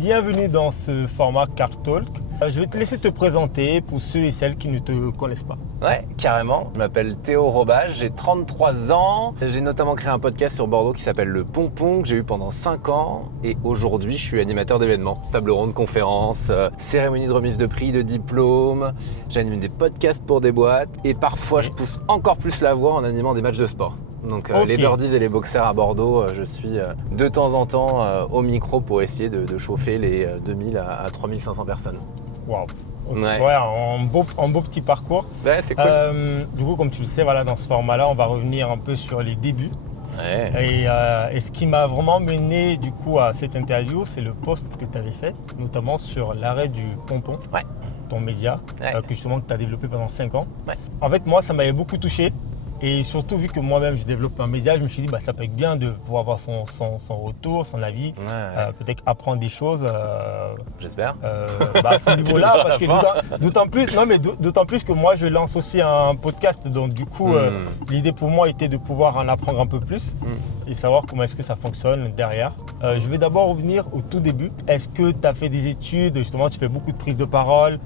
bienvenue dans ce format Car Talk. Je vais te laisser te présenter pour ceux et celles qui ne te connaissent pas. Ouais, carrément. Je m'appelle Théo Robage, j'ai 33 ans. J'ai notamment créé un podcast sur Bordeaux qui s'appelle Le Pompon, que j'ai eu pendant 5 ans. Et aujourd'hui, je suis animateur d'événements, table ronde, conférences, cérémonie de remise de prix, de diplômes. J'anime des podcasts pour des boîtes. Et parfois, je pousse encore plus la voix en animant des matchs de sport. Donc les birdies et les boxers à Bordeaux, je suis de temps en temps au micro pour essayer de chauffer les 2000 à 3500 personnes. Waouh. Okay. Ouais, un beau petit parcours. Ouais, c'est cool. Du coup, comme tu le sais, voilà, dans ce format-là, on va revenir un peu sur les débuts. Ouais. Et ce qui m'a vraiment mené du coup à cette interview, c'est le post que tu avais fait, notamment sur l'arrêt du pompon, Ouais. ton média, Ouais. que justement tu as développé pendant 5 ans. Ouais. En fait, moi, ça m'avait beaucoup touché. Et surtout, vu que moi-même, je développe un média, je me suis dit, ça peut être bien de pouvoir avoir son retour, son avis, Ouais. peut-être apprendre des choses. J'espère. À ce niveau-là, parce que fin. d'autant plus que moi, je lance aussi un podcast. Donc, du coup, l'idée pour moi était de pouvoir en apprendre un peu plus et savoir comment est-ce que ça fonctionne derrière. Je vais d'abord revenir au tout début. Est-ce que tu as fait des études? Justement, tu fais beaucoup de prises de parole.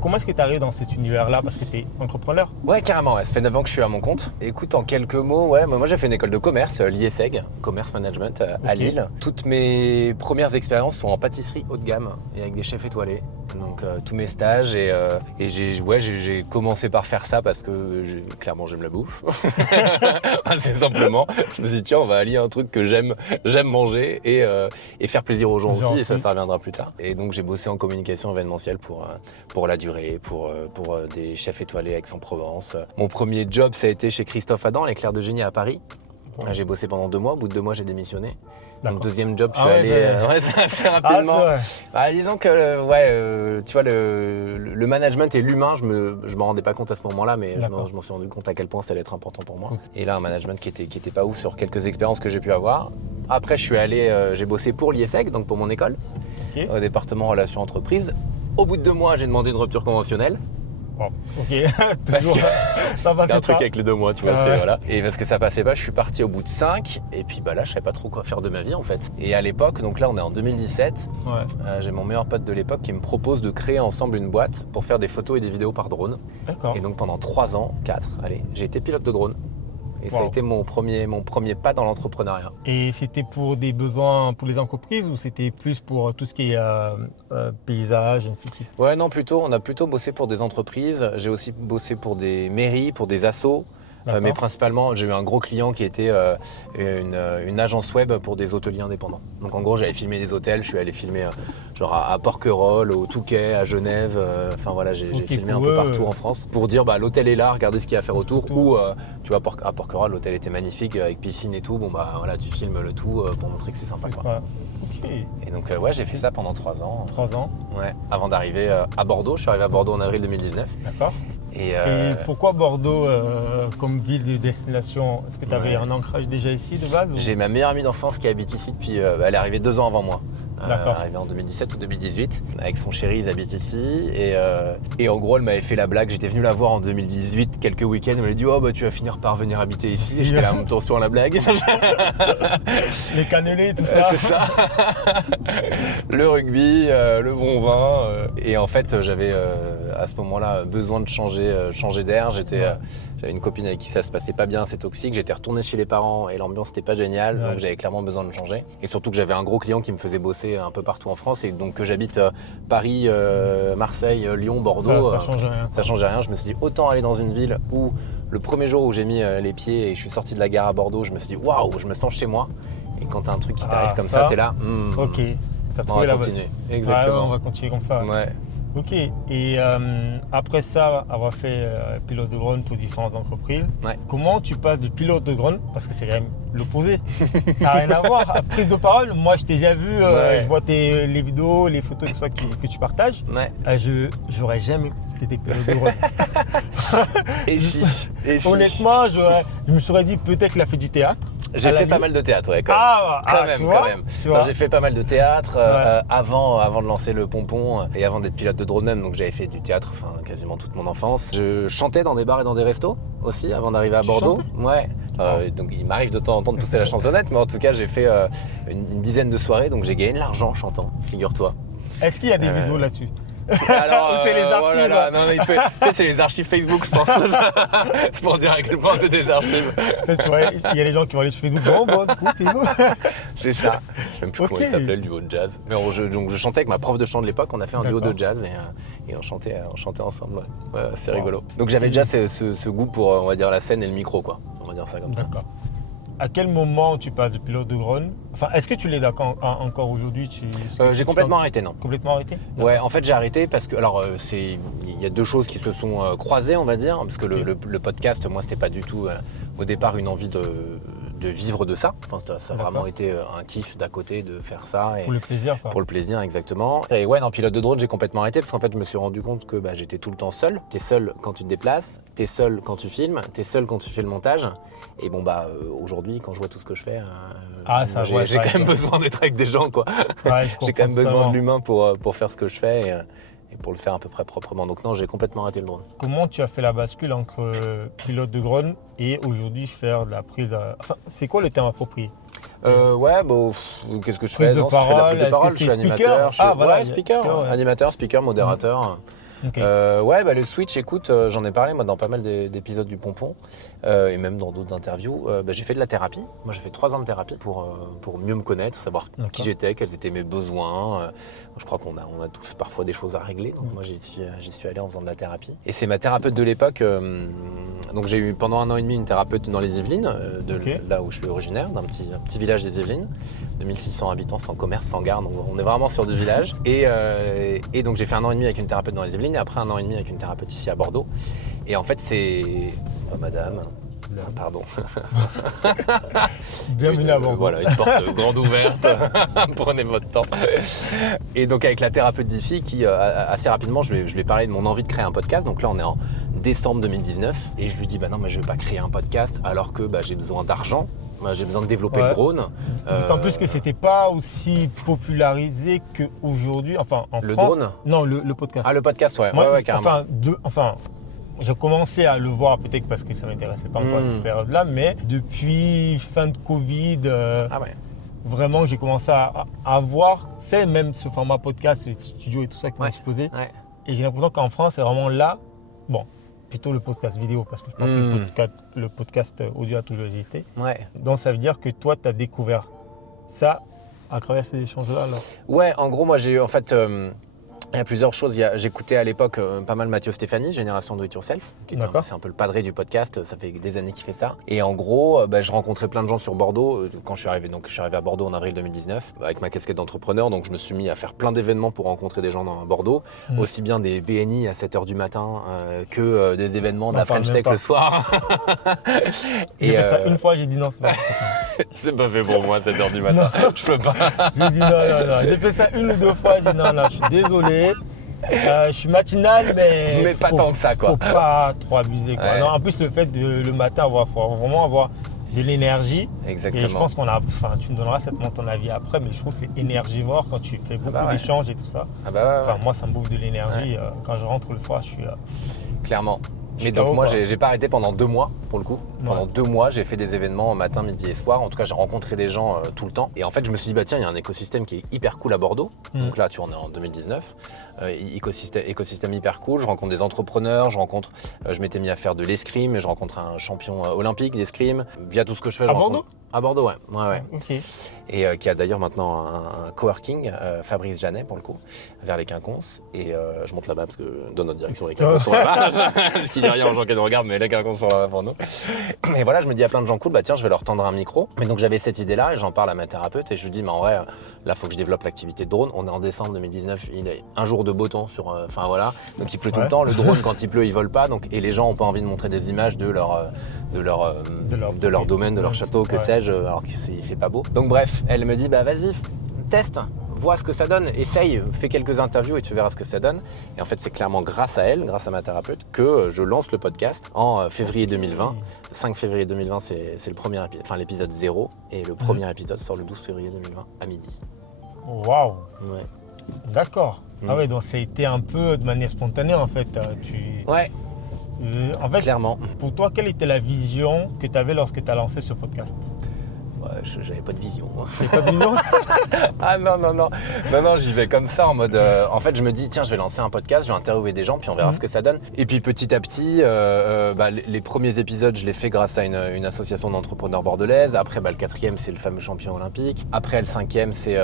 Comment est-ce que tu arrives dans cet univers-là? Parce que tu es entrepreneur. Ouais, carrément. Ouais. Ça fait 9 ans que je suis à mon compte. Écoute, en quelques mots, moi j'ai fait une école de commerce, l'IESEG, Commerce Management à Lille. Toutes mes premières expériences sont en pâtisserie haut de gamme et avec des chefs étoilés. Donc tous mes stages et j'ai commencé par faire ça parce que clairement j'aime la bouffe. Assez simplement. Je me suis dit tiens, on va allier un truc que j'aime manger et faire plaisir aux gens aussi, et ça reviendra plus tard. Et donc j'ai bossé en communication événementielle pour la durée, pour des chefs étoilés à Aix-en-Provence. Mon premier job, ça a été chez Christophe Adam, l'éclair de génie à Paris. Ouais. J'ai bossé pendant 2 mois. Au bout de 2 mois, j'ai démissionné. Donc deuxième job, je suis allé assez rapidement. Disons que tu vois, le management et l'humain, je me rendais pas compte à ce moment-là, mais je m'en suis rendu compte à quel point ça allait être important pour moi. Et là, un management qui était pas ouf sur quelques expériences que j'ai pu avoir. Après, j'ai bossé pour l'IESEG, donc pour mon école, au département relations entreprises. Au bout de 2 mois, j'ai demandé une rupture conventionnelle. Bon, toujours, ça passait un truc pas. avec les 2 mois, tu vois, voilà. Et parce que ça passait pas, je suis parti au bout de 5, et puis là, je savais pas trop quoi faire de ma vie en fait. Et à l'époque, donc là, on est en 2017, j'ai mon meilleur pote de l'époque qui me propose de créer ensemble une boîte pour faire des photos et des vidéos par drone. D'accord. Et donc pendant 3 ans, 4, j'ai été pilote de drone. Et ça a été mon premier pas dans l'entrepreneuriat. Et c'était pour des besoins pour les entreprises ou c'était plus pour tout ce qui est paysage, ainsi de suite? Ouais, non, on a plutôt bossé pour des entreprises. J'ai aussi bossé pour des mairies, pour des assos. Mais principalement, j'ai eu un gros client qui était une agence web pour des hôteliers indépendants. Donc en gros, j'avais filmé des hôtels, je suis allé filmer genre à Porquerolles, au Touquet, à Genève. Enfin voilà, j'ai filmé un peu partout en France pour dire l'hôtel est là, regardez ce qu'il y a à faire autour. Ou tu vois, à Porquerolles, l'hôtel était magnifique avec piscine et tout. Tu filmes le tout pour montrer que c'est sympa, quoi. Ouais. Et donc j'ai fait ça pendant 3 ans. 3 ans. Ouais, avant d'arriver à Bordeaux. Je suis arrivé à Bordeaux en avril 2019. D'accord. Et pourquoi Bordeaux comme ville de destination? Est-ce que tu avais un ancrage déjà ici de base? J'ai ma meilleure amie d'enfance qui habite ici depuis. Elle est arrivée 2 ans avant moi. D'accord. Arrivée en 2017 ou 2018. Avec son chéri, ils habitent ici. Et en gros, elle m'avait fait la blague. J'étais venu la voir en 2018, quelques week-ends. Elle m'a dit tu vas finir par venir habiter ici. Et j'étais là, attention à la blague. Les cannelés, tout ça. C'est ça. Le rugby, le bon vin. Et en fait, j'avais à ce moment-là besoin de changer d'air. J'avais une copine avec qui ça se passait pas bien, c'est toxique. J'étais retourné chez les parents et l'ambiance n'était pas géniale, donc j'avais clairement besoin de changer. Et surtout que j'avais un gros client qui me faisait bosser un peu partout en France, et donc que j'habite Paris, Marseille, Lyon, Bordeaux. Ça changeait rien. Ça changeait rien. Je me suis dit autant aller dans une ville où le premier jour où j'ai mis les pieds et je suis sorti de la gare à Bordeaux, je me suis dit waouh, je me sens chez moi. Et quand t'as un truc qui t'arrive comme ça, t'es là. Ok. T'as trouvé on va continuer. Exactement. On va continuer comme ça. Ouais. Ok, et après ça, avoir fait pilote de drone pour différentes entreprises, comment tu passes de pilote de drone, parce que c'est quand même l'opposé, ça n'a rien à voir, à prise de parole, moi je t'ai déjà vu, je vois les vidéos, les photos, tout ça que tu partages, j'aurais jamais cru que tu étais pilote de drone. Et honnêtement, je me serais dit peut-être qu'il a fait du théâtre. J'ai fait pas mal de théâtre, quand même. J'ai fait pas mal de théâtre avant de lancer le pompon et avant d'être pilote de drone même. Donc j'avais fait du théâtre quasiment toute mon enfance. Je chantais dans des bars et dans des restos aussi avant d'arriver à Bordeaux. Donc il m'arrive de temps en temps de pousser la chansonnette, mais en tout cas j'ai fait une dizaine de soirées, donc j'ai gagné de l'argent en chantant, figure-toi. Est-ce qu'il y a des vidéos là-dessus? Alors, c'est les archives. Voilà, non, tu sais, c'est les archives Facebook, je pense. C'est pour dire à quel point c'est des archives. Tu vois, il y a les gens qui vont aller sur Facebook. Bon, du coup, t'es où? C'est ça. Je sais même plus comment il s'appelait, le duo de jazz. Mais donc, je chantais avec ma prof de chant de l'époque. On a fait un duo de jazz et on chantait ensemble. Ouais, c'est rigolo. Donc j'avais déjà ce goût pour, on va dire, la scène et le micro, quoi. On va dire ça comme ça. D'accord. À quel moment tu passes de pilote de drone? Enfin, est-ce que tu l'es encore aujourd'hui? J'ai complètement arrêté, non. Complètement arrêté? Ouais, en fait j'ai arrêté parce que, alors il y a deux choses qui se sont croisées, on va dire, parce que le podcast, moi c'était pas du tout au départ une envie de vivre de ça. Enfin, ça a vraiment été un kiff d'à côté de faire ça. Pour le plaisir, quoi. Pour le plaisir, exactement. Et ouais, dans pilote de drone, j'ai complètement arrêté parce qu'en fait, je me suis rendu compte que j'étais tout le temps seul. T'es seul quand tu te déplaces, t'es seul quand tu filmes, t'es seul quand tu fais le montage. Et bon, aujourd'hui, quand je vois tout ce que je fais, j'ai quand même besoin d'être avec des gens, quoi. Ouais, j'ai quand même besoin de l'humain pour faire ce que je fais. Et pour le faire à peu près proprement. Donc non, j'ai complètement arrêté le drone. Comment tu as fait la bascule entre pilote de drone et aujourd'hui faire de la prise à... Enfin, c'est quoi le terme approprié? Qu'est-ce que je fais? Prise de parole, je fais de la prise de parole, je suis animateur. Speaker, Animateur, speaker, modérateur. Okay. Le switch, écoute, j'en ai parlé moi dans pas mal d'épisodes du Pompon et même dans d'autres interviews. J'ai fait de la thérapie. Moi, j'ai fait 3 ans de thérapie pour mieux me connaître, savoir qui j'étais, quels étaient mes besoins. Je crois qu'on a tous parfois des choses à régler. Donc moi, j'y suis allé en faisant de la thérapie. Et c'est ma thérapeute de l'époque. Donc j'ai eu pendant 1 an et demi une thérapeute dans les Yvelines, là où je suis originaire, d'un petit village des Yvelines, de 1600 habitants, sans commerce, sans gare. Donc on est vraiment sur du village. Et donc j'ai fait 1 an et demi avec une thérapeute dans les Yvelines et après 1 an et demi avec une thérapeute ici à Bordeaux. Et en fait c'est... Oh, madame... Pardon. Bienvenue à Bordeaux. Voilà, une porte grande ouverte. Prenez votre temps. Et donc avec la thérapeute d'ici qui assez rapidement, je lui ai parlé de mon envie de créer un podcast. Donc là on est en décembre 2019 et je lui dis non mais je vais pas créer un podcast alors que j'ai besoin d'argent. J'ai besoin de développer le drone. D'autant plus que c'était pas aussi popularisé qu'aujourd'hui. Enfin en le France. Drone. Non, le podcast. Ah le podcast, ouais. Moi, ouais, carrément. J'ai commencé à le voir peut-être parce que ça ne m'intéressait pas encore à cette période-là, mais depuis fin de Covid, vraiment j'ai commencé à voir, c'est même ce format podcast, le studio et tout ça qui ont explosé. Ouais. Et j'ai l'impression qu'en France, c'est vraiment là, plutôt le podcast vidéo parce que je pense que le podcast audio a toujours existé. Ouais. Donc ça veut dire que toi, tu as découvert ça à travers ces échanges-là alors? Ouais, en gros, moi j'ai en fait... Il y a plusieurs choses. J'écoutais à l'époque pas mal Mathieu Stéphanie, Génération Do It Yourself, c'est un peu le padré du podcast, ça fait des années qu'il fait ça. Et en gros, je rencontrais plein de gens sur Bordeaux quand je suis arrivé. Donc je suis arrivé à Bordeaux en avril 2019 avec ma casquette d'entrepreneur. Donc je me suis mis à faire plein d'événements pour rencontrer des gens dans Bordeaux, aussi bien des BNI à 7h du matin que des événements de la French Tech le soir. J'ai fait ça une fois, j'ai dit non, c'est pas c'est pas fait pour moi 7h du matin, je peux pas. J'ai dit non. J'ai fait ça 1 ou 2 fois, j'ai dit non, je suis désolé. Je suis matinal, mais pas tant que ça, quoi. Faut pas trop abuser, quoi. Ouais. Non, en plus, le fait de le matin, faut vraiment avoir de l'énergie. Exactement. Et je pense tu me donneras certainement ton avis après, mais je trouve que c'est énergivore quand tu fais beaucoup d'échanges et tout ça. Moi, ça me bouffe de l'énergie. Quand je rentre le soir, je suis... Clairement. Mais donc moi, j'ai pas arrêté pendant 2 mois, pour le coup. Pendant 2 mois, j'ai fait des événements matin, midi et soir. En tout cas, j'ai rencontré des gens tout le temps. Et en fait, je me suis dit, tiens, il y a un écosystème qui est hyper cool à Bordeaux. Donc là, on est en 2019. Écosystème hyper cool. Je rencontre des entrepreneurs, je m'étais mis à faire de l'escrime, et je rencontre un champion olympique d'escrime. Via tout ce que je fais, Bordeaux ? À Bordeaux, ouais. Okay. Et qui a d'ailleurs maintenant un coworking, Fabrice Janet pour le coup, vers les Quinconces. Et je monte là-bas parce que dans notre direction, les Quinconces sont là-bas. Ce qui dit rien aux gens qui nous regardent, mais les Quinconces sont là pour nous. Et voilà, je me dis à plein de gens cool, tiens, je vais leur tendre un micro. Mais donc j'avais cette idée-là et j'en parle à ma thérapeute et je lui dis, mais en vrai, là, il faut que je développe l'activité de drone. On est en décembre 2019, il y a un jour de beau temps donc il pleut tout le temps. Le drone, quand il pleut, il vole pas. Donc, et les gens n'ont pas envie de montrer des images de leur domaine, de leur château, que sais-je, alors qu'il fait pas beau. Donc bref, elle me dit vas-y, teste, vois ce que ça donne, essaye, fais quelques interviews et tu verras ce que ça donne. Et en fait, c'est clairement grâce à elle, grâce à ma thérapeute, que je lance le podcast en février 2020. 5 février 2020, c'est le premier l'épisode 0 et le premier épisode sort le 12 février 2020 à midi. Waouh. Ouais. D'accord. Ah ouais, donc ça a été un peu de manière spontanée en fait. Ouais. En fait, Clairement. pour toi, quelle était la vision que tu avais lorsque tu as lancé ce podcast? J'avais pas de vision. Tu n'avais pas de vision? Ah non, j'y vais comme ça en mode. En fait, je me dis, tiens, je vais lancer un podcast, je vais interviewer des gens, puis on verra ce que ça donne. Et puis petit à petit, les premiers épisodes, je les fais grâce à une association d'entrepreneurs bordelaises. Après, le 4e, c'est le fameux champion olympique. Après, le 5e, c'est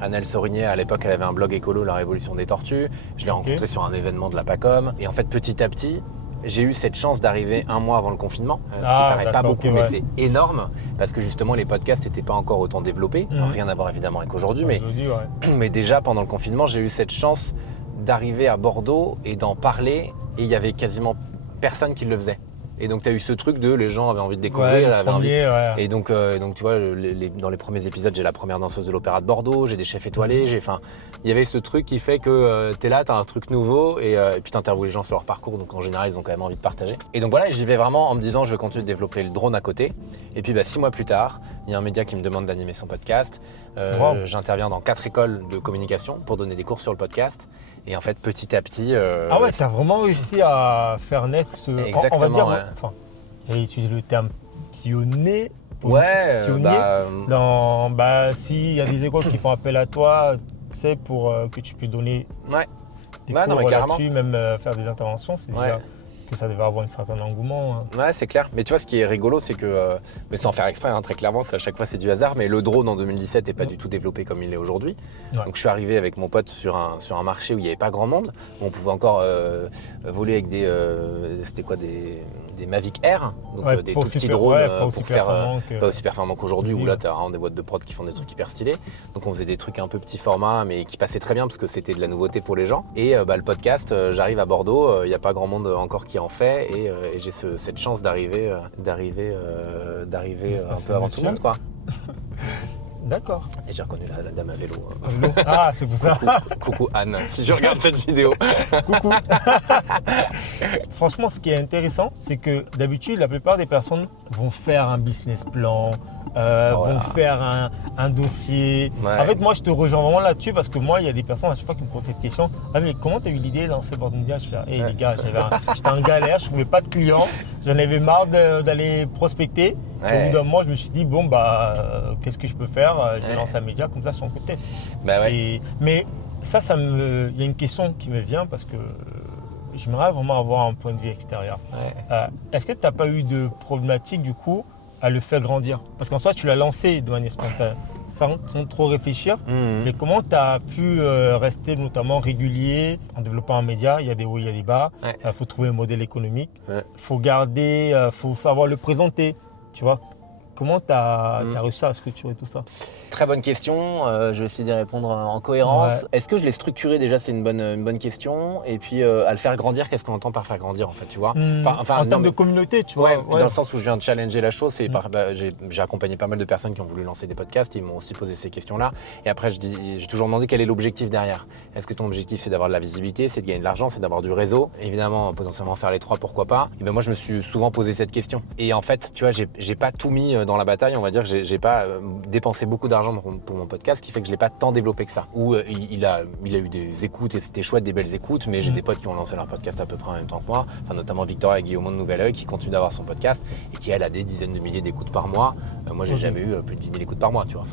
Annelle Sorigné. À l'époque, elle avait un blog écolo, La Révolution des Tortues. Je l'ai rencontré sur un événement de la PACOM. Et en fait, petit à petit, j'ai eu cette chance d'arriver un mois avant le confinement, ce qui paraît pas beaucoup, mais c'est énorme parce que justement les podcasts n'étaient pas encore autant développés. Rien à voir évidemment avec aujourd'hui, mais déjà pendant le confinement, j'ai eu cette chance d'arriver à Bordeaux et d'en parler et il y avait quasiment personne qui le faisait. Et donc tu as eu ce truc de les gens avaient envie de découvrir, Et donc tu vois, dans les premiers épisodes, j'ai la première danseuse de l'Opéra de Bordeaux, j'ai des chefs étoilés, il y avait ce truc qui fait que tu es là, tu as un truc nouveau et puis tu interviews les gens sur leur parcours, donc en général ils ont quand même envie de partager. Et donc voilà, j'y vais vraiment en me disant je vais continuer de développer le drone à côté. Et puis 6 mois plus tard, il y a un média qui me demande d'animer son podcast. J'interviens dans 4 écoles de communication pour donner des cours sur le podcast. Et en fait, petit à petit... Ah ouais, tu as vraiment réussi à faire naître ce... Exactement, on va dire, ouais. Enfin, j'ai utilisé le terme pionnier. S'il y a des écoles qui font appel à toi, tu sais, pour que tu puisses donner des cours là-dessus, même faire des interventions, c'est déjà que ça devait avoir un certain engouement. Ouais, c'est clair. Mais tu vois, ce qui est rigolo, c'est que, mais sans faire exprès, très clairement, à chaque fois c'est du hasard, mais le drone en 2017 n'est pas du tout développé comme il est aujourd'hui. Ouais. Donc je suis arrivé avec mon pote sur un marché où il n'y avait pas grand monde, où on pouvait encore voler avec des Mavic Air, donc des tout petits drones pas aussi performants qu'aujourd'hui, où là tu as vraiment des boîtes de prod qui font des trucs hyper stylés. Donc on faisait des trucs un peu petit format, mais qui passaient très bien parce que c'était de la nouveauté pour les gens. Et le podcast, j'arrive à Bordeaux, il n'y a pas grand monde encore qui en fait, et j'ai cette chance d'arriver un peu avant tout le monde, quoi. D'accord. Et j'ai reconnu la dame à vélo. Ah, c'est pour ça. Coucou Anne, si je regarde cette vidéo. Coucou. Franchement, ce qui est intéressant, c'est que d'habitude, la plupart des personnes vont faire un business plan, vont faire un dossier. Ouais. En fait, moi, je te rejoins vraiment là-dessus parce que moi, il y a des personnes à chaque fois qui me posent cette question. Ah, mais comment tu as eu l'idée de lancer Board Media? Je fais, les gars, j'étais en galère, je ne trouvais pas de clients, j'en avais marre d'aller prospecter. Ouais. Au bout d'un mois, je me suis dit, qu'est-ce que je peux faire? Je vais lancer un média comme ça sur mon côté. Mais ça il y a une question qui me vient parce que j'aimerais vraiment avoir un point de vue extérieur. Ouais. Est-ce que tu n'as pas eu de problématique du coup à le faire grandir? Parce qu'en soi, tu l'as lancé de manière spontanée, sans trop réfléchir. Mais comment tu as pu rester notamment régulier en développant un média? Il y a des hauts, il y a des bas. Il faut trouver un modèle économique. Il faut savoir le présenter. Tu vois, comment tu as réussi à structurer tout ça? Très bonne question. Je vais essayer d'y répondre en cohérence. Ouais. Est-ce que je l'ai structuré déjà? C'est une bonne question. Et puis, à le faire grandir, qu'est-ce qu'on entend par faire grandir, en fait, tu vois? En termes de communauté, tu vois. Dans le sens où je viens de challenger la chose. J'ai accompagné pas mal de personnes qui ont voulu lancer des podcasts. Ils m'ont aussi posé ces questions-là. Et après, j'ai toujours demandé quel est l'objectif derrière. Est-ce que ton objectif, c'est d'avoir de la visibilité, c'est de gagner de l'argent, c'est d'avoir du réseau? Évidemment, potentiellement faire les trois, pourquoi pas? Et moi, je me suis souvent posé cette question. Et en fait, tu vois, j'ai pas tout mis dans la bataille. On va dire que j'ai pas dépensé beaucoup d'argent pour mon podcast, ce qui fait que je l'ai pas tant développé que ça. Où il a eu des écoutes et c'était chouette, des belles écoutes, mais j'ai des potes qui ont lancé leur podcast à peu près en même temps que moi, notamment Victoria et Guillaume de Nouvel Oeil qui continuent d'avoir son podcast et qui elle a des dizaines de milliers d'écoutes par mois. Moi j'ai jamais eu plus de 10 000 écoutes par mois, tu vois.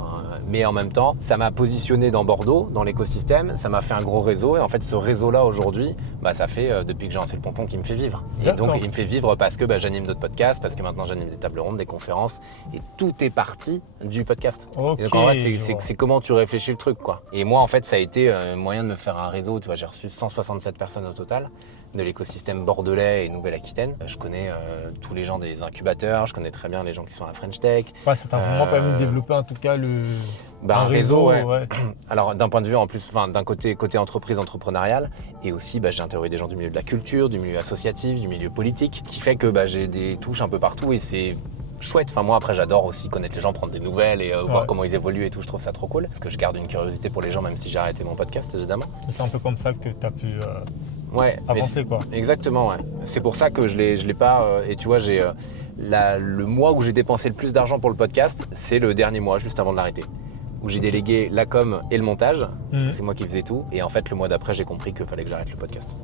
Mais en même temps, ça m'a positionné dans Bordeaux, dans l'écosystème, ça m'a fait un gros réseau et en fait ce réseau-là aujourd'hui, ça fait depuis que j'ai lancé le pompon qui me fait vivre. Et donc il me fait vivre parce que j'anime d'autres podcasts, parce que maintenant j'anime des tables rondes, des conférences et tout est parti du podcast. Okay, et donc en vrai c'est comment tu réfléchis le truc, quoi. Et moi en fait ça a été un moyen de me faire un réseau, tu vois, j'ai reçu 167 personnes au total de l'écosystème bordelais et Nouvelle-Aquitaine. Je connais tous les gens des incubateurs, je connais très bien les gens qui sont à la French Tech. Ouais, ça t'a vraiment permis de développer en tout cas un réseau. Ouais. Alors d'un point de vue en plus, d'un côté entreprise entrepreneuriale, et aussi j'ai interviewé des gens du milieu de la culture, du milieu associatif, du milieu politique, qui fait que j'ai des touches un peu partout et c'est chouette. Moi après j'adore aussi connaître les gens, prendre des nouvelles et voir comment ils évoluent et tout, je trouve ça trop cool. Parce que je garde une curiosité pour les gens même si j'ai arrêté mon podcast évidemment. C'est un peu comme ça que tu as pu avancer quoi. Exactement, ouais. C'est pour ça que je l'ai pas, et tu vois j'ai le mois où j'ai dépensé le plus d'argent pour le podcast, c'est le dernier mois juste avant de l'arrêter. Où j'ai délégué la com et le montage, parce que c'est moi qui faisais tout. Et en fait, le mois d'après, j'ai compris qu'il fallait que j'arrête le podcast.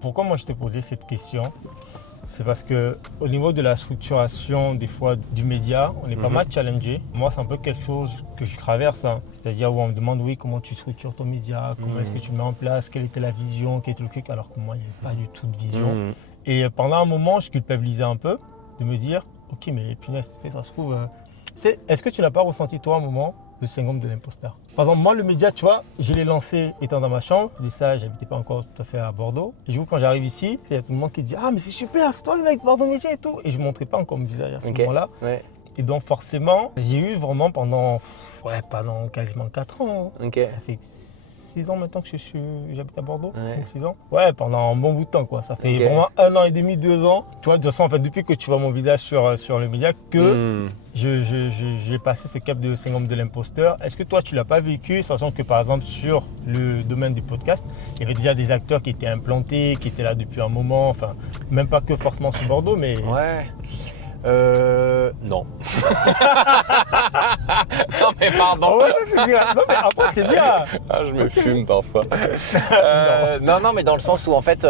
Pourquoi moi je te posais cette question? c'est parce qu'au niveau de la structuration des fois du média, on est pas mal challengé. Moi, c'est un peu quelque chose que je traverse. Hein. C'est-à-dire où on me demande, oui, comment tu structures ton média, comment est-ce que tu mets en place, quelle était la vision, quel était le truc, alors que moi, il n'y avait pas du tout de vision. Et pendant un moment, je culpabilisais un peu de me dire, ok, mais punaise, ça se trouve... Est-ce que tu n'as pas ressenti, toi, un moment, le syndrome de l'imposteur? Par exemple, moi, le média, tu vois, je l'ai lancé étant dans ma chambre. De ça, je n'habitais pas encore tout à fait à Bordeaux. Et du coup, quand j'arrive ici, il y a tout le monde qui dit, ah, mais c'est super, c'est toi le mec de Bordeaux Média et tout. Et je ne montrais pas encore mon visage à ce moment-là. Ouais. Et donc, forcément, j'ai eu vraiment pendant quasiment 4 ans. Hein. Ça fait 6 ans maintenant que j'habite à Bordeaux, 5-6 ans. Ouais, pendant un bon bout de temps, quoi. Ça fait vraiment 1 an et demi, 2 ans. Tu vois, de toute façon, en fait, depuis que tu vois mon visage sur le média, que j'ai passé ce cap de syndrome de l'imposteur. Est-ce que toi, tu ne l'as pas vécu, sachant que, par exemple, sur le domaine du podcast, il y avait déjà des acteurs qui étaient implantés, qui étaient là depuis un moment, enfin, même pas que forcément sur Bordeaux, mais... Ouais. Non. Non mais pardon. Oh ouais, non mais après c'est bien. Ah, je me fume parfois. Non mais dans le sens où en fait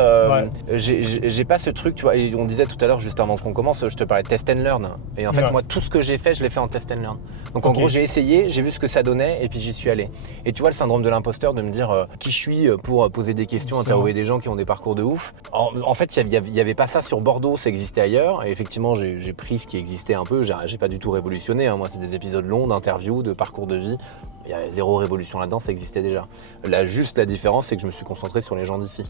j'ai pas ce truc, tu vois, et on disait tout à l'heure juste avant qu'on commence, je te parlais de test and learn. Et en fait moi tout ce que j'ai fait, je l'ai fait en test and learn. Donc en gros j'ai essayé, j'ai vu ce que ça donnait et puis j'y suis allé. Et tu vois le syndrome de l'imposteur de me dire qui je suis pour poser des questions, interviewer des gens qui ont des parcours de ouf. En fait il y avait pas ça sur Bordeaux, ça existait ailleurs. Et effectivement j'ai pris ce qui existait un peu, j'ai pas du tout révolutionné, hein. Moi c'est des épisodes longs d'interviews, de parcours de vie, il y a zéro révolution là-dedans, ça existait déjà. Là juste la différence c'est que je me suis concentré sur les gens d'ici.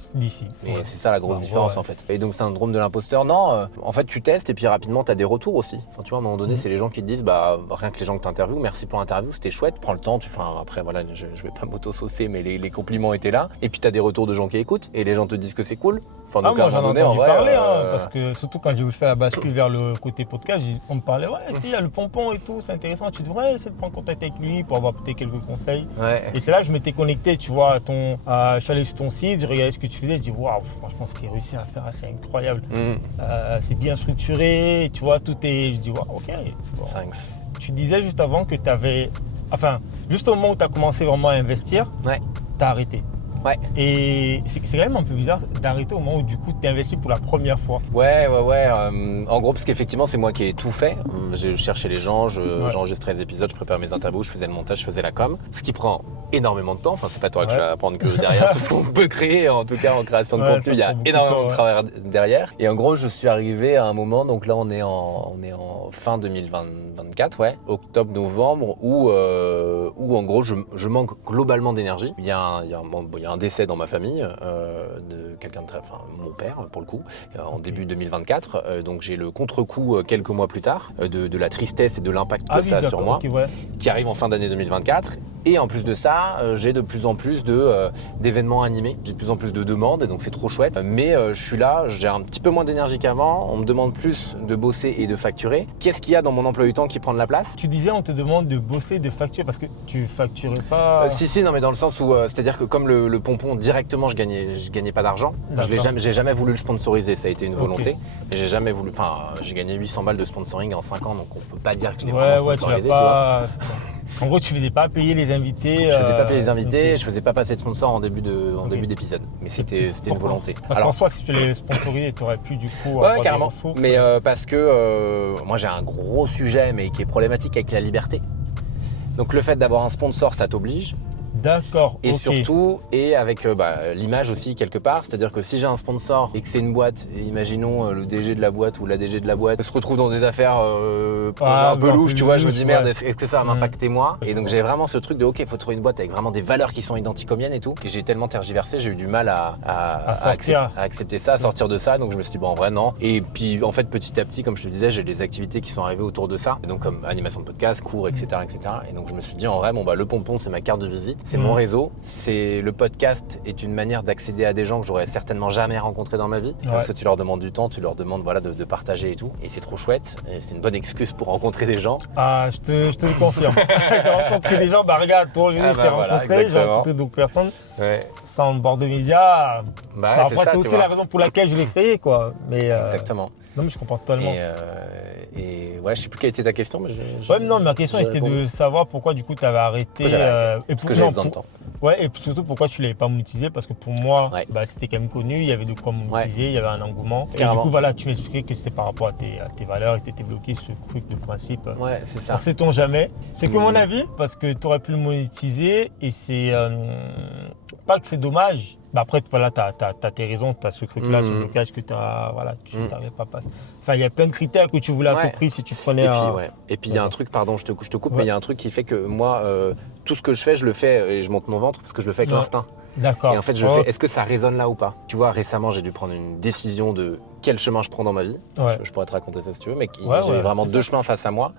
Et c'est ça la grosse différence en fait. Et donc syndrome de l'imposteur, non, en fait tu testes et puis rapidement tu as des retours aussi. Enfin, tu vois à un moment donné c'est les gens qui te disent bah rien que les gens que tu interviews, merci pour l'interview, c'était chouette, prends le temps, après voilà je vais pas m'auto-saucer mais les compliments étaient là. Et puis tu as des retours de gens qui écoutent et les gens te disent que c'est cool. Enfin, donc, moi j'en ai entendu parler, parce que surtout quand j'ai voulu faire la bascule vers le côté podcast, on me parlait, il y a le pompon et tout, c'est intéressant, tu devrais essayer de prendre contact avec lui pour avoir peut-être quelques conseils. Et c'est là que je m'étais connecté, tu vois, je suis allé sur ton site, j'ai regardé ce que tu faisais, je dis waouh, franchement ce qu'il a réussi à faire, c'est incroyable. C'est bien structuré, tu vois, tout est, je dis waouh, ok. Bon. Thanks. Tu disais juste avant que tu avais, juste au moment où tu as commencé vraiment à investir, tu as arrêté. Ouais. Et c'est quand même un peu bizarre d'arrêter au moment où du coup tu investis pour la première fois. Ouais. En gros, parce qu'effectivement, c'est moi qui ai tout fait. J'ai cherché les gens, j'enregistrais les épisodes, je préparais mes interviews, je faisais le montage, je faisais la com. Ce qui prend énormément de temps. Enfin, c'est pas toi que je vais apprendre que derrière tout ce qu'on peut créer, en tout cas en création de contenu, il y a énormément de travail derrière. Et en gros, je suis arrivé à un moment, donc là on est en fin 2024, octobre-novembre, où en gros je manque globalement d'énergie. Il y a un décès dans ma famille de quelqu'un de mon père pour le coup, en début 2024. Donc j'ai le contre-coup quelques mois plus tard de la tristesse et de l'impact que ça a sur moi, qui arrive en fin d'année 2024. Et en plus de ça, j'ai de plus en plus d'événements animés, j'ai de plus en plus de demandes, et donc c'est trop chouette. Mais je suis là, j'ai un petit peu moins d'énergie qu'avant, on me demande plus de bosser et de facturer. Qu'est-ce qu'il y a dans mon emploi du temps qui prend de la place? Tu disais on te demande de bosser et de facturer parce que tu facturais pas... Si, non mais dans le sens où, c'est-à-dire que comme le pompon, directement je gagnais pas d'argent. J'ai jamais voulu le sponsoriser, ça a été une volonté. Mais j'ai jamais voulu, j'ai gagné 800 balles de sponsoring en 5 ans, donc on peut pas dire que je l'ai vraiment sponsorisé, tu vois. En gros, tu faisais pas payer les invités. Je faisais pas payer les invités, je faisais pas passer de sponsor en début d'épisode. Mais c'était une volonté. Parce qu'en soi, si tu les sponsorisais, tu aurais pu du coup avoir carrément. Des ressources. Mais parce que moi j'ai un gros sujet, mais qui est problématique avec la liberté. Donc le fait d'avoir un sponsor, ça t'oblige. D'accord. Et surtout, et avec l'image aussi quelque part, c'est-à-dire que si j'ai un sponsor et que c'est une boîte, et imaginons le DG de la boîte ou la DG de la boîte se retrouve dans des affaires un peu louches, tu vois, je me dis merde, est-ce que ça va m'impacter moi? Et donc j'ai vraiment ce truc de il faut trouver une boîte avec vraiment des valeurs qui sont identiques aux miennes et tout. Et j'ai tellement tergiversé, j'ai eu du mal à accepter ça, à sortir de ça. Donc je me suis dit en vrai non. Et puis en fait petit à petit, comme je te disais, j'ai des activités qui sont arrivées autour de ça. Et donc comme animation de podcast, cours, etc. Et donc je me suis dit en vrai le pompon c'est ma carte de visite. C'est mon réseau, le podcast est une manière d'accéder à des gens que j'aurais certainement jamais rencontrés dans ma vie. Parce que tu leur demandes du temps, tu leur demandes de partager et tout. Et c'est trop chouette. Et c'est une bonne excuse pour rencontrer des gens. Ah, je te le confirme. J'ai rencontré des gens, regarde, toi aujourd'hui je t'ai rencontré, j'ai rencontré d'autres personnes. Sans Bordeaux Média. Après, c'est aussi la raison pour laquelle je l'ai créé, quoi. Mais, exactement. Non, mais je comprends totalement. Et je sais plus quelle était ta question, mais non, ma question était de savoir pourquoi du coup tu avais arrêté. Parce que j'avais besoin de temps. Ouais, et surtout pourquoi tu ne l'avais pas monétisé? Parce que pour moi, Ouais. C'était quand même connu, il y avait de quoi monétiser, il y avait un engouement. Et Carrément. du coup, voilà, tu m'expliquais que c'était par rapport à tes valeurs et tu étais bloqué sur ce truc de principe. Ouais, c'est ça. On sait-on jamais. C'est que mon avis, parce que tu aurais pu le monétiser et c'est pas que c'est dommage. Après, voilà, tu as tes raisons, tu as ce truc-là, ce blocage que tu n'arrivais pas à passer. Enfin, il y a plein de critères que tu voulais à tout prix si tu prenais Et puis il y a un truc, pardon, je te coupe, mais il y a un truc qui fait que moi, tout ce que je fais, je le fais et je monte mon ventre parce que je le fais avec l'instinct. D'accord. Et en fait, je fais, est-ce que ça résonne là ou pas? Tu vois, récemment, j'ai dû prendre une décision de quel chemin je prends dans ma vie. Ouais. Je pourrais te raconter ça si tu veux, mais j'avais vraiment deux chemins face à moi.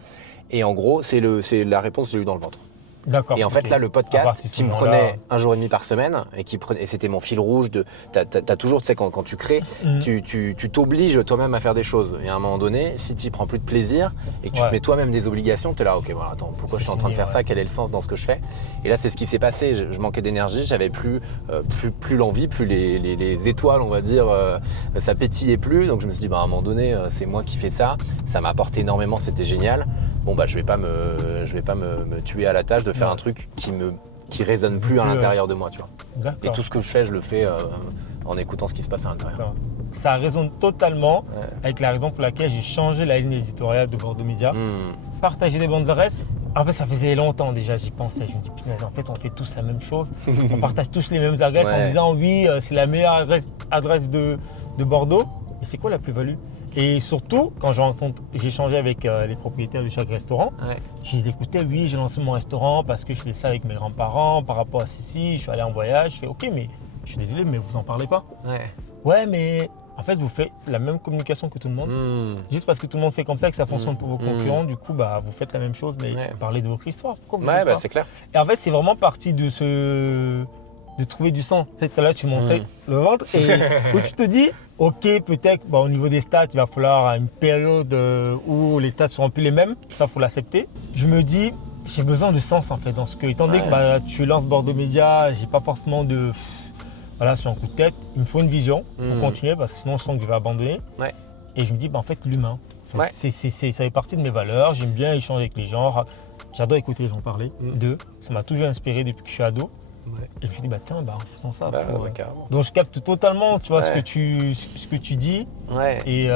Et en gros, c'est la réponse que j'ai eue dans le ventre. D'accord. Et en fait, là, le podcast qui me prenait 1 jour et demi par semaine et c'était mon fil rouge. T'as toujours, tu sais, quand tu crées, tu t'obliges toi-même à faire des choses. Et à un moment donné, si tu prends plus de plaisir et que tu te mets toi-même des obligations, tu es là, ok, voilà, attends, pourquoi je suis en train de faire ça? Quel est le sens dans ce que je fais? Et là, c'est ce qui s'est passé. Je manquais d'énergie, j'avais plus l'envie, plus les étoiles, on va dire, ça pétillait plus. Donc je me suis dit, à un moment donné, c'est moi qui fais ça. Ça m'a apporté énormément, c'était génial. Bon, je vais pas me tuer à la tâche de faire un truc qui résonne plus à l'intérieur de moi, tu vois. D'accord. Et tout ce que je fais, je le fais en écoutant ce qui se passe à l'intérieur. Ça résonne totalement avec la raison pour laquelle j'ai changé la ligne éditoriale de Bordeaux Média. Partager des bandes adresses, en fait, ça faisait longtemps déjà, j'y pensais. Je me dis, putain, en fait, on fait tous la même chose. On partage tous les mêmes adresses en disant, oui, c'est la meilleure adresse de Bordeaux. Et c'est quoi la plus-value? Et surtout, quand j'ai échangé avec les propriétaires de chaque restaurant, je les écoutais, oui, j'ai lancé mon restaurant parce que je fais ça avec mes grands-parents par rapport à ceci, je suis allé en voyage, je fais, ok, mais je suis désolé, mais vous n'en parlez pas. Ouais, mais en fait, vous faites la même communication que tout le monde. Juste parce que tout le monde fait comme ça et que ça fonctionne pour vos concurrents, du coup, vous faites la même chose, mais parlez de votre histoire. C'est clair. Et en fait, c'est vraiment parti de trouver du sens. Tout à l'heure, tu montrais le ventre et où tu te dis, ok, peut-être au niveau des stats, il va falloir une période où les stats ne seront plus les mêmes. Ça, il faut l'accepter. Je me dis, j'ai besoin de sens en fait dans ce que. Étant donné que tu lances Bordeaux Média, j'ai pas forcément de. Voilà, sur un coup de tête. Il me faut une vision pour continuer parce que sinon, je sens que je vais abandonner. Et je me dis, en fait, l'humain. En fait, ça fait partie de mes valeurs. J'aime bien échanger avec les gens. J'adore écouter les gens parler. Ça m'a toujours inspiré depuis que je suis ado. Et je me suis dit, tiens, en faisant ça. Donc je capte totalement, tu vois, ce que tu dis. Et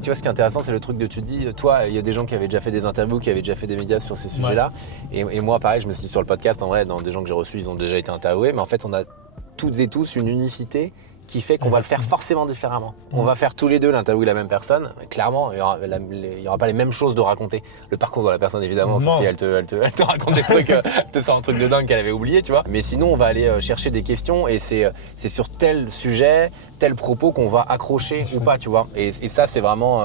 tu vois, ce qui est intéressant, c'est le truc de tu dis, toi, il y a des gens qui avaient déjà fait des interviews, qui avaient déjà fait des médias sur ces sujets-là. Et moi, pareil, je me suis dit sur le podcast, en vrai, dans des gens que j'ai reçus, ils ont déjà été interviewés. Mais en fait, on a toutes et tous une unicité qui fait qu'on va le faire forcément différemment. On va faire tous les deux l'interview de la même personne. Clairement, il n'y aura pas les mêmes choses de raconter. Le parcours de la personne, évidemment, si elle te raconte des trucs, elle te sort un truc de dingue qu'elle avait oublié, tu vois. Mais sinon, on va aller chercher des questions et c'est sur tel sujet, tel propos qu'on va accrocher ou pas, tu vois. Et ça, c'est vraiment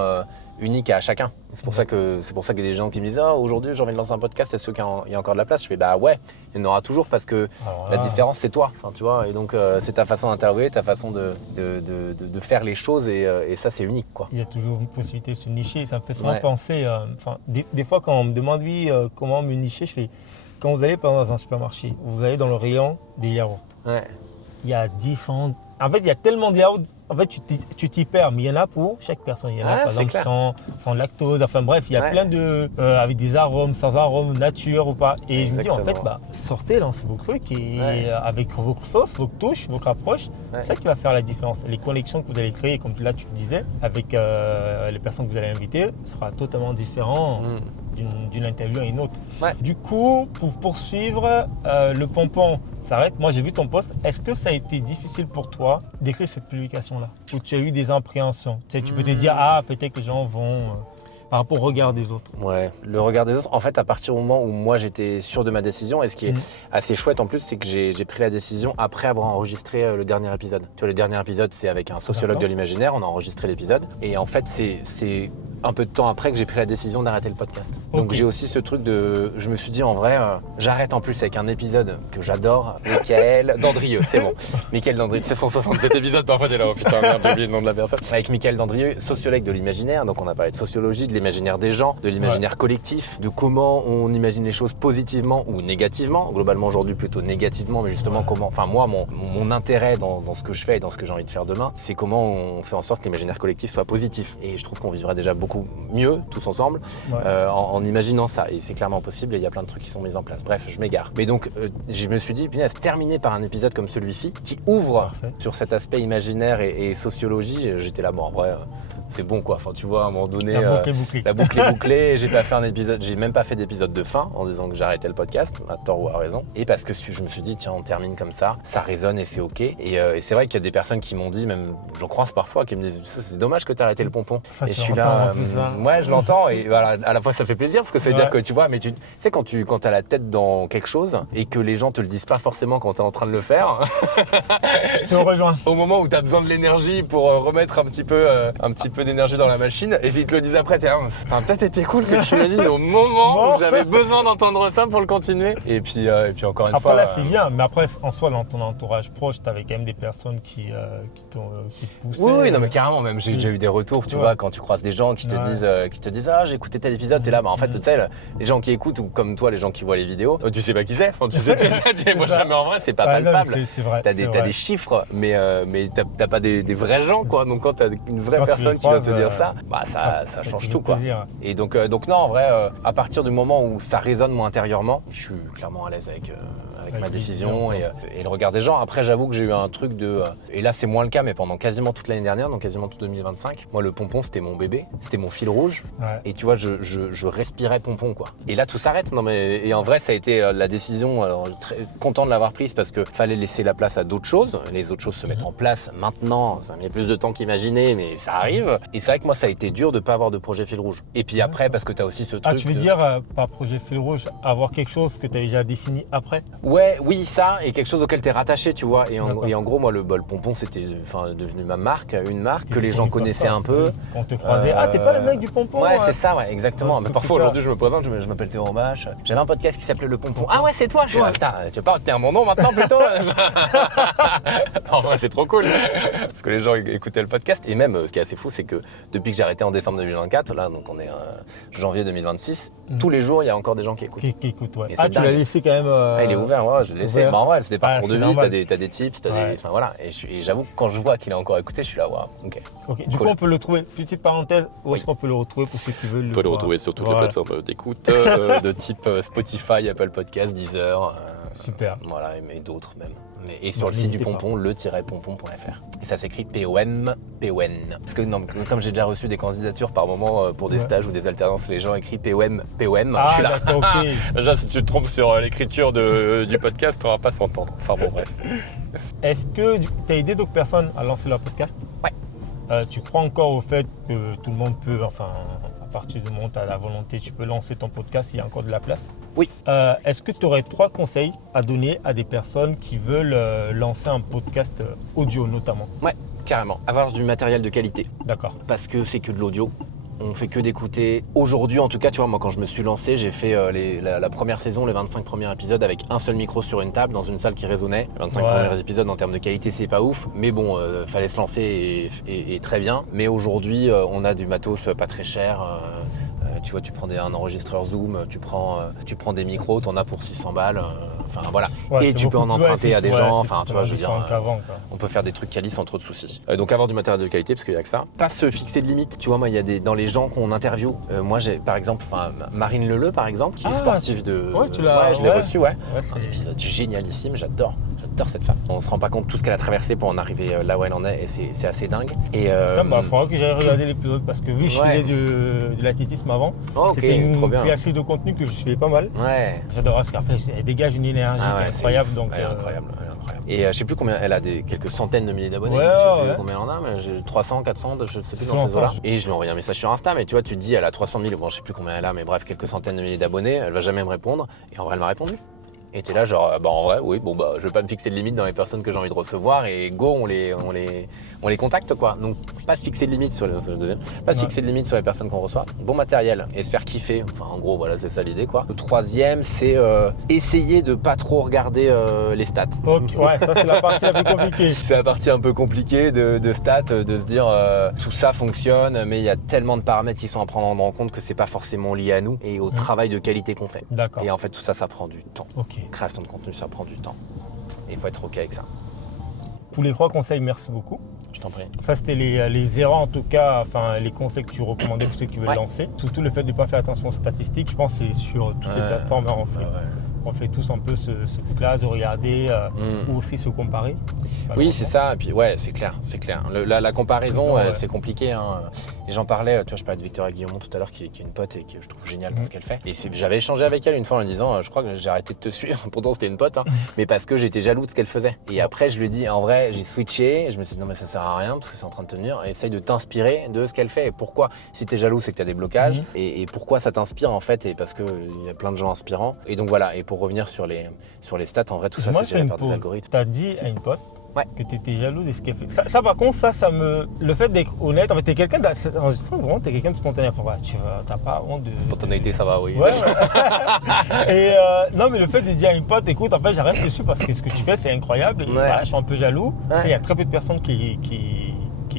unique à chacun. C'est pour ça qu'il y a des gens qui me disent aujourd'hui j'ai envie de lancer un podcast, est-ce qu'il y a encore de la place? Je fais ouais, il y en aura toujours parce que la différence c'est toi, tu vois, et donc c'est ta façon d'interviewer, ta façon de faire les choses et ça c'est unique quoi. Il y a toujours une possibilité de se nicher, ça me fait souvent penser, des fois quand on me demande comment me nicher, je fais quand vous allez dans un supermarché, vous allez dans le rayon des yaourts. Il y a différentes, en fait il y a tellement de yaourts. En fait, tu t'y perds, mais il y en a pour chaque personne. Il y en a, par exemple, sans lactose. Enfin bref, il y a plein de. Avec des arômes, sans arômes, nature ou pas. Et je me dis, en fait, sortez, lancez vos trucs et avec vos sauces, vos touches, vos approches, c'est ça qui va faire la différence. Les connexions que vous allez créer, comme là tu le disais, avec les personnes que vous allez inviter, sera totalement différent d'une interview à une autre. Du coup, pour poursuivre, le pompon s'arrête. Moi, j'ai vu ton post. Est-ce que ça a été difficile pour toi d'écrire cette publication-là? Où tu as eu des appréhensions? Tu sais, tu peux te dire, peut-être que les gens vont... par rapport au regard des autres. Ouais, le regard des autres, en fait, à partir du moment où moi j'étais sûr de ma décision, et ce qui est assez chouette en plus, c'est que j'ai pris la décision après avoir enregistré le dernier épisode. Tu vois, le dernier épisode, c'est avec un sociologue de l'imaginaire, on a enregistré l'épisode, et en fait, c'est un peu de temps après que j'ai pris la décision d'arrêter le podcast. Donc j'ai aussi ce truc de... Je me suis dit en vrai, j'arrête en plus avec un épisode que j'adore, Michael Dandrieux, c'est bon. Michael Dandrieux, c'est 167 épisodes, parfois t'es là, oh putain merde, j'ai oublié le nom de la personne. Avec Michael Dandrieux, sociologue de l'imaginaire, donc on a parlé de sociologie, de l'imaginaire des gens, de l'imaginaire collectif, de comment on imagine les choses positivement ou négativement, globalement aujourd'hui plutôt négativement, mais justement comment... Enfin moi, mon intérêt dans ce que je fais et dans ce que j'ai envie de faire demain, c'est comment on fait en sorte que l'imaginaire collectif soit positif. Et je trouve qu'on vivrait déjà beaucoup beaucoup mieux tous ensemble Ouais. en imaginant ça. Et c'est clairement possible et il y a plein de trucs qui sont mis en place. Bref, je m'égare. Mais donc, je me suis dit, punaise, terminer par un épisode comme celui-ci qui ouvre Parfait. sur cet aspect imaginaire et sociologie, j'étais là, bon, en vrai, c'est bon quoi. Enfin, tu vois, à un moment donné, La boucle est bouclée. la boucle est bouclée. J'ai même pas fait d'épisode de fin en disant que j'arrêtais le podcast, à tort ou à raison. Et parce que je me suis dit, tiens, on termine comme ça résonne et c'est ok. Et c'est vrai qu'il y a des personnes qui m'ont dit, même j'en croise parfois, qui me disent, c'est dommage que tu as arrêté le pompon. Ça, et tu je suis l'entends là, en plus, hein. ouais, je l'entends. Et voilà, à la fois ça fait plaisir parce que ça veut Ouais. dire que tu vois, mais tu sais, quand tu as la tête dans quelque chose et que les gens te le disent pas forcément quand tu es en train de le faire, Je te rejoins. au moment où tu as besoin de l'énergie pour remettre un petit peu d'énergie dans la machine, et s'ils te le disent après, t'es là, ça a peut-être été cool que tu me le dises au moment où j'avais besoin d'entendre ça pour le continuer. Et puis encore une Après fois. là c'est bien, mais après en soi dans ton entourage proche, t'avais quand même des personnes qui te poussaient. Oui, non mais carrément, même j'ai déjà eu des retours, tu Ouais. vois, quand tu croises des gens qui te disent ah j'ai écouté tel épisode, t'es là, bah en fait tu sais, les gens qui écoutent ou comme toi les gens qui voient les vidéos, tu sais pas qui c'est, enfin, tu les vois jamais en vrai, c'est pas Ah, non, mais palpable. c'est vrai. T'as c'est des vrai. chiffres, mais t'as pas des vrais gens quoi. Donc quand t'as une vraie Quand tu personne les qui vient croises, te dire ça, bah ça fait change toujours tout quoi. plaisir. Et donc non, en vrai, à partir du moment où ça résonne moi intérieurement, je suis clairement à l'aise avec ma décision et le regard des gens. Après, j'avoue que j'ai eu un truc de... et là, c'est moins le cas, mais pendant quasiment toute l'année dernière, donc quasiment tout 2025, moi, le pompon, c'était mon bébé, c'était mon fil rouge. Ouais. Et tu vois, je respirais pompon, quoi. Et là, tout s'arrête. Non, mais et en vrai, ça a été la décision, alors, très content de l'avoir prise parce que fallait laisser la place à d'autres choses. Les autres choses se mettent en place maintenant. Ça met plus de temps qu'imaginé, mais ça arrive. Et c'est vrai que moi, ça a été dur de pas avoir de projet fil rouge. Et puis après, parce que tu as aussi ce truc. Ah, tu veux dire par projet fil rouge, avoir quelque chose que tu as déjà défini après? Ouais, oui, ça, et quelque chose auquel tu es rattaché, tu vois. Et D'accord. en gros, moi, le pompon, c'était devenu ma marque, une marque que les gens connu comme connaissaient ça. un peu. Quand on te croisait, ah, t'es pas le mec du pompon? Ouais, c'est ça, ouais, exactement. Ouais, Mais c'est parfois, super. aujourd'hui, je me présente, je m'appelle Théo Romach. J'avais un podcast qui s'appelait Le Pompon. Ah ouais, c'est toi. Je suis là, putain, tu veux pas retenir mon nom maintenant plutôt? En vrai, c'est trop cool. Parce que les gens écoutaient le podcast. Et même, ce qui est assez fou, c'est que depuis que j'ai arrêté en décembre 2024, là, donc on est janvier 2026, tous les jours, il y a encore des gens qui écoutent. Qui écoute, ouais. Et Ah, c'est tu l'as dingue. laissé quand même. Ah, il est ouvert, ouais, je l'ai laissé. ouvert. Bah, en vrai, c'est des parcours Ah, de c'est vie, normal. t'as des tips, Ouais. enfin voilà. Et j'avoue que quand je vois qu'il est encore écouté, je suis là, waouh, ok. Ok. Du Cool. coup, on peut le trouver. Petite parenthèse, où est-ce qu'on peut le retrouver pour ceux qui veulent On peut le voir? retrouver sur toutes les Voilà. plateformes d'écoute, de type Spotify, Apple Podcast, Deezer. Super. Voilà, mais d'autres même. Et sur le site du n'hésitez pompon, le-pompon.fr. Et ça s'écrit P-O-M-P-O-N. Parce que non, comme j'ai déjà reçu des candidatures par moment pour des Ouais. stages ou des alternances, les gens écrivent P-O-M-P-O-M. Ah, je suis là. d'accord, ok. Déjà, si tu te trompes sur l'écriture du podcast, on va pas s'entendre. Enfin bon, bref. Est-ce que tu as aidé d'autres personnes à lancer leur podcast? Ouais. Tu crois encore au fait que tout le monde peut, enfin, à partir du moment où tu as la volonté, tu peux lancer ton podcast, il y a encore de la place? Oui. Est-ce que tu aurais 3 conseils à donner à des personnes qui veulent lancer un podcast audio notamment? Ouais, carrément. Avoir du matériel de qualité. D'accord. Parce que c'est que de l'audio. On fait que d'écouter. Aujourd'hui, en tout cas, tu vois, moi, quand je me suis lancé, j'ai fait la première saison, les 25 premiers épisodes avec un seul micro sur une table dans une salle qui résonnait. Les 25 Ouais. premiers épisodes, en termes de qualité, c'est pas ouf. Mais bon, fallait se lancer et très bien. Mais aujourd'hui, on a du matos pas très cher. Tu vois, tu prends un enregistreur Zoom, tu prends des micros, t'en as pour 600 balles. Enfin, voilà. Ouais, et c'est tu peux en beaucoup plus- emprunter à des gens. c'est Enfin, tu vois, je veux dire. différent qu'avant, quoi. On peut faire des trucs quali sans trop de soucis. Donc avoir du matériel de qualité parce qu'il n'y a que ça. Pas se fixer de limites. Tu vois, moi, il y a dans les gens qu'on interview. Moi, j'ai par exemple, Marine Leleu, par exemple, qui est sportive de. Ouais, tu l'as. Ouais, je l'ai reçue, ouais. Ouais, c'est Un épisode génialissime, j'adore cette femme. On se rend pas compte tout ce qu'elle a traversé pour en arriver là où elle en est et c'est assez dingue. Et il faudra que j'aille regarder l'épisode parce que vu que je Ouais. faisais de l'athlétisme avant, ok, c'était une trop bien. créatrice de contenu que je suivais pas mal. Ouais. J'adore ce qu'elle fait, elle dégage une énergie Ah qui ouais, est c'est incroyable. ouf. Donc, Elle est incroyable, elle est incroyable. Et je sais plus combien, elle a quelques centaines de milliers d'abonnés. Ouais, je sais plus ouais. combien elle en a, mais j'ai 300, 400, je sais C'est plus fou dans ces en eaux-là. France. Et je lui ai envoyé un message sur Insta, mais tu vois, tu te dis, elle a 300 000, bon, je sais plus combien elle a, mais bref, quelques centaines de milliers d'abonnés, elle va jamais me répondre. Et en vrai, elle m'a répondu. Et t'es là, genre, en vrai, oui, bon, je vais pas me fixer de limite dans les personnes que j'ai envie de recevoir et go, on les contacte, quoi. Donc, pas se fixer de limite sur le deuxième, pas se Ouais. fixer de limite sur les personnes qu'on reçoit. Bon matériel et se faire kiffer. Enfin, en gros, voilà, c'est ça l'idée, quoi. Le troisième, c'est essayer de pas trop regarder les stats. Ok, ouais, ça c'est la partie la plus compliquée. C'est la partie un peu compliquée de stats, de se dire tout ça fonctionne, mais il y a tellement de paramètres qui sont à prendre en compte que c'est pas forcément lié à nous et au travail de qualité qu'on fait. D'accord. Et en fait, tout ça, ça prend du temps. Ok. Création de contenu, ça prend du temps. Et il faut être OK avec ça. Pour les 3 conseils, merci beaucoup. Je t'en prie. Ça, c'était les erreurs, en tout cas, enfin, les conseils que tu recommandais pour ceux qui veulent lancer. Surtout le fait de ne pas faire attention aux statistiques. Je pense que c'est sur toutes les plateformes. On fait tous un peu ce truc-là, de regarder ou aussi se comparer. Oui, c'est ça. Et puis, ouais, c'est clair. La comparaison, c'est compliqué. Hein. Et j'en parlais, tu vois, je parlais de Victoria Guillaumont tout à l'heure, qui est une pote et que je trouve géniale dans ce qu'elle fait. Et j'avais échangé avec elle une fois en lui disant, je crois que j'ai arrêté de te suivre, pourtant c'était une pote, hein, mais parce que j'étais jaloux de ce qu'elle faisait. Et après, je lui ai dit, en vrai, j'ai switché. Et je me suis dit, non, mais ça sert à rien parce que c'est en train de tenir. Et essaye de t'inspirer de ce qu'elle fait. Et pourquoi, si t'es jaloux, c'est que t'as des blocages. Et pourquoi ça t'inspire en fait, et parce qu'il y a plein de gens inspirants. Et donc voilà. Et pour revenir sur les stats, en vrai, tout ça, c'est géré par des algorithmes. Tu as dit à une pote que tu étais jaloux de ce qu'elle fait. Ça par contre, le fait d'être honnête, en fait, tu es quelqu'un de spontané. Enfin, tu n'as pas honte de. Spontanéité, ça va, oui. Ouais. Et non, mais le fait de dire à une pote, écoute, en fait, j'arrête dessus parce que ce que tu fais, c'est incroyable. Et voilà, je suis un peu jaloux. Il y a très peu de personnes qui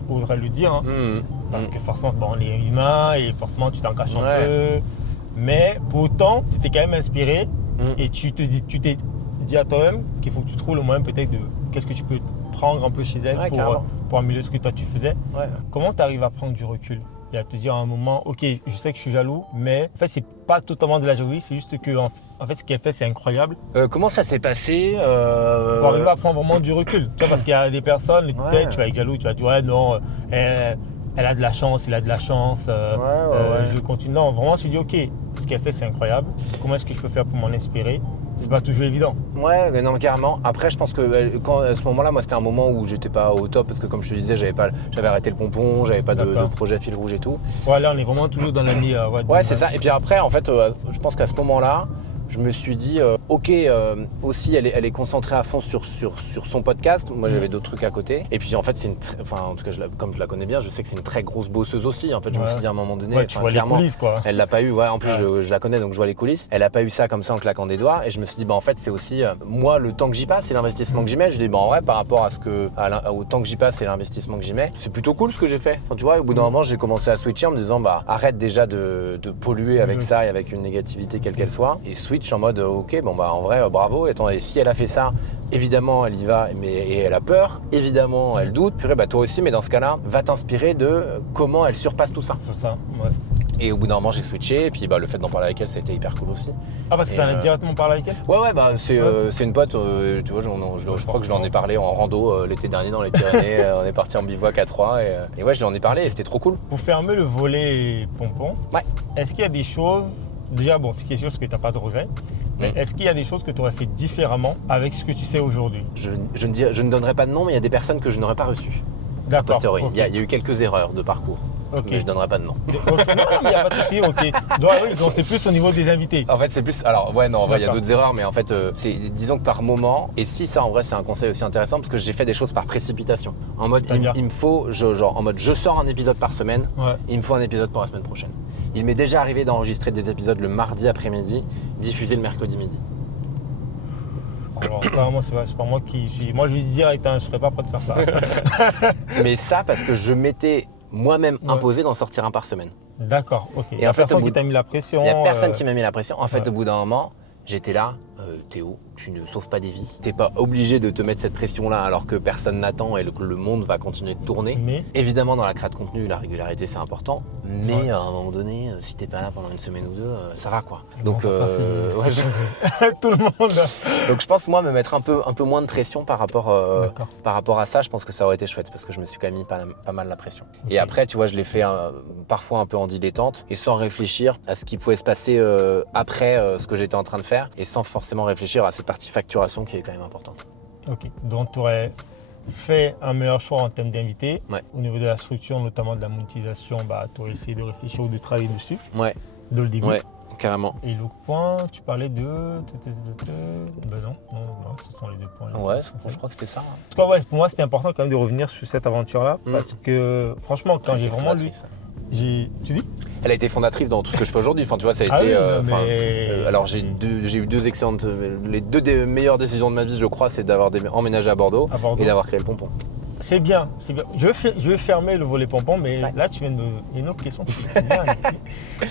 oseraient le dire. Hein, parce que forcément, on est humain et forcément, tu t'en caches un peu. Mais pour autant, tu t'es quand même inspiré et tu t'es dit à toi-même qu'il faut que tu trouves le moyen peut-être de qu'est-ce que tu peux prendre un peu chez elle pour améliorer ce que toi tu faisais. Comment tu arrives à prendre du recul et à te dire à un moment, ok, je sais que je suis jaloux, mais en fait, c'est pas totalement de la jalousie, c'est juste que en fait, ce qu'elle fait, c'est incroyable. Comment ça s'est passé Pour arriver à prendre vraiment du recul. Tu vois, parce qu'il y a des personnes, peut-être tu vas être jaloux, tu vas dire, ouais, non, elle a de la chance, il a de la chance, je continue. Non, vraiment, je me dis, ok, ce qu'elle fait, c'est incroyable. Comment est-ce que je peux faire pour m'en inspirer? C'est pas toujours évident. Ouais, non, carrément. Après, je pense que à ce moment-là, moi, c'était un moment où j'étais pas au top parce que, comme je te disais, j'avais arrêté le pompon, j'avais pas de projet fil rouge et tout. Ouais, là, on est vraiment toujours dans l'année. Ouais, c'est ça. Et puis après, en fait, je pense qu'à ce moment-là, je me suis dit, ok, aussi, elle est concentrée à fond sur son podcast. Moi, j'avais d'autres trucs à côté. Et puis, en fait, en tout cas, comme je la connais bien, je sais que c'est une très grosse bosseuse aussi. En fait, je me suis dit à un moment donné, tu vois les coulisses, quoi. Elle l'a pas eu. Ouais, en plus, je la connais, donc je vois les coulisses. Elle a pas eu ça comme ça en claquant des doigts. Et je me suis dit, en fait, c'est aussi moi le temps que j'y passe et l'investissement que j'y mets. Je dis, en vrai, par rapport au temps que j'y passe et l'investissement que j'y mets, c'est plutôt cool ce que j'ai fait. Enfin, tu vois, au bout d'un moment, j'ai commencé à switcher en me disant, arrête déjà de polluer avec ça et avec une négativité quelle qu'elle soit, et switch en mode, ok. En vrai, bravo. Et si elle a fait ça, évidemment, elle y va, et elle a peur. Évidemment, elle doute. Purée, toi aussi, mais dans ce cas-là, va t'inspirer de comment elle surpasse tout ça. C'est ça, ouais. Et au bout d'un moment, j'ai switché. Et puis, le fait d'en parler avec elle, ça a été hyper cool aussi. Ah, parce que ça en a directement parlé avec elle? Ouais, c'est une pote. Tu vois, je crois que je lui en ai parlé en rando l'été dernier dans les Pyrénées. On est parti en bivouac à 3. Et ouais, je lui en ai parlé et c'était trop cool. Pour fermer le volet pompon, est-ce qu'il y a des choses. Déjà, ce qui est sûr, c'est que tu n'as pas de regrets. Mais est-ce qu'il y a des choses que tu aurais fait différemment avec ce que tu sais aujourd'hui? Je ne donnerai pas de nom, mais il y a des personnes que je n'aurais pas reçues. D'accord. Il y a eu quelques erreurs de parcours. Mais je ne donnerai pas de nom. Non, il n'y a pas de souci, ok. Donc c'est plus au niveau des invités. En fait, c'est plus. Alors, ouais, non, il y a d'autres erreurs, mais en fait, disons que par moment, et si ça, en vrai, c'est un conseil aussi intéressant, parce que j'ai fait des choses par précipitation. En mode, il me faut, je sors un épisode par semaine, il me faut un épisode pour la semaine prochaine. Il m'est déjà arrivé d'enregistrer des épisodes le mardi après-midi, diffuser le mercredi midi. Alors ça, moi, c'est pas moi qui suis. Moi, je lui dis direct, je ne serais pas prêt de faire ça. Mais ça, parce que je m'étais moi-même imposé d'en sortir un par semaine. D'accord, ok. Et en fait, personne qui t'a mis la pression. Il n'y a personne qui m'a mis la pression. En fait, au bout d'un moment, j'étais là. Théo, tu ne sauves pas des vies. T'es pas obligé de te mettre cette pression-là alors que personne n'attend et que le monde va continuer de tourner. Mais évidemment, dans la création de contenu, la régularité c'est important. Mais à un moment donné, si t'es pas là pendant une semaine ou deux, ça va quoi. Donc, tout le monde. Donc je pense moi me mettre un peu moins de pression par rapport à ça. Je pense que ça aurait été chouette parce que je me suis quand même mis pas mal la pression. Okay. Et après, tu vois, je l'ai fait parfois un peu en dilettante et sans réfléchir à ce qui pouvait se passer après ce que j'étais en train de faire et sans forcément réfléchir à cette partie facturation qui est quand même importante. Ok, donc tu aurais fait un meilleur choix en termes d'invités. Au niveau de la structure, notamment de la monétisation, tu aurais essayé de réfléchir ou de travailler dessus. De le début. Ouais, carrément. Et l'autre point, tu parlais de. Non, ce sont les deux points. Ouais, je crois que c'était ça. En tout cas, pour moi, c'était important quand même de revenir sur cette aventure-là. Parce que, franchement, quand j'ai vraiment lu. Tu dis? Elle a été fondatrice dans tout ce que je fais aujourd'hui. Enfin, tu vois, ça a été. Alors, j'ai eu deux excellentes. Les deux des meilleures décisions de ma vie, je crois, c'est d'avoir emménagé à Bordeaux et d'avoir créé le pompon. C'est bien, c'est bien. Je vais fermer le volet pompon, mais là, tu viens de me... Il y a une autre question.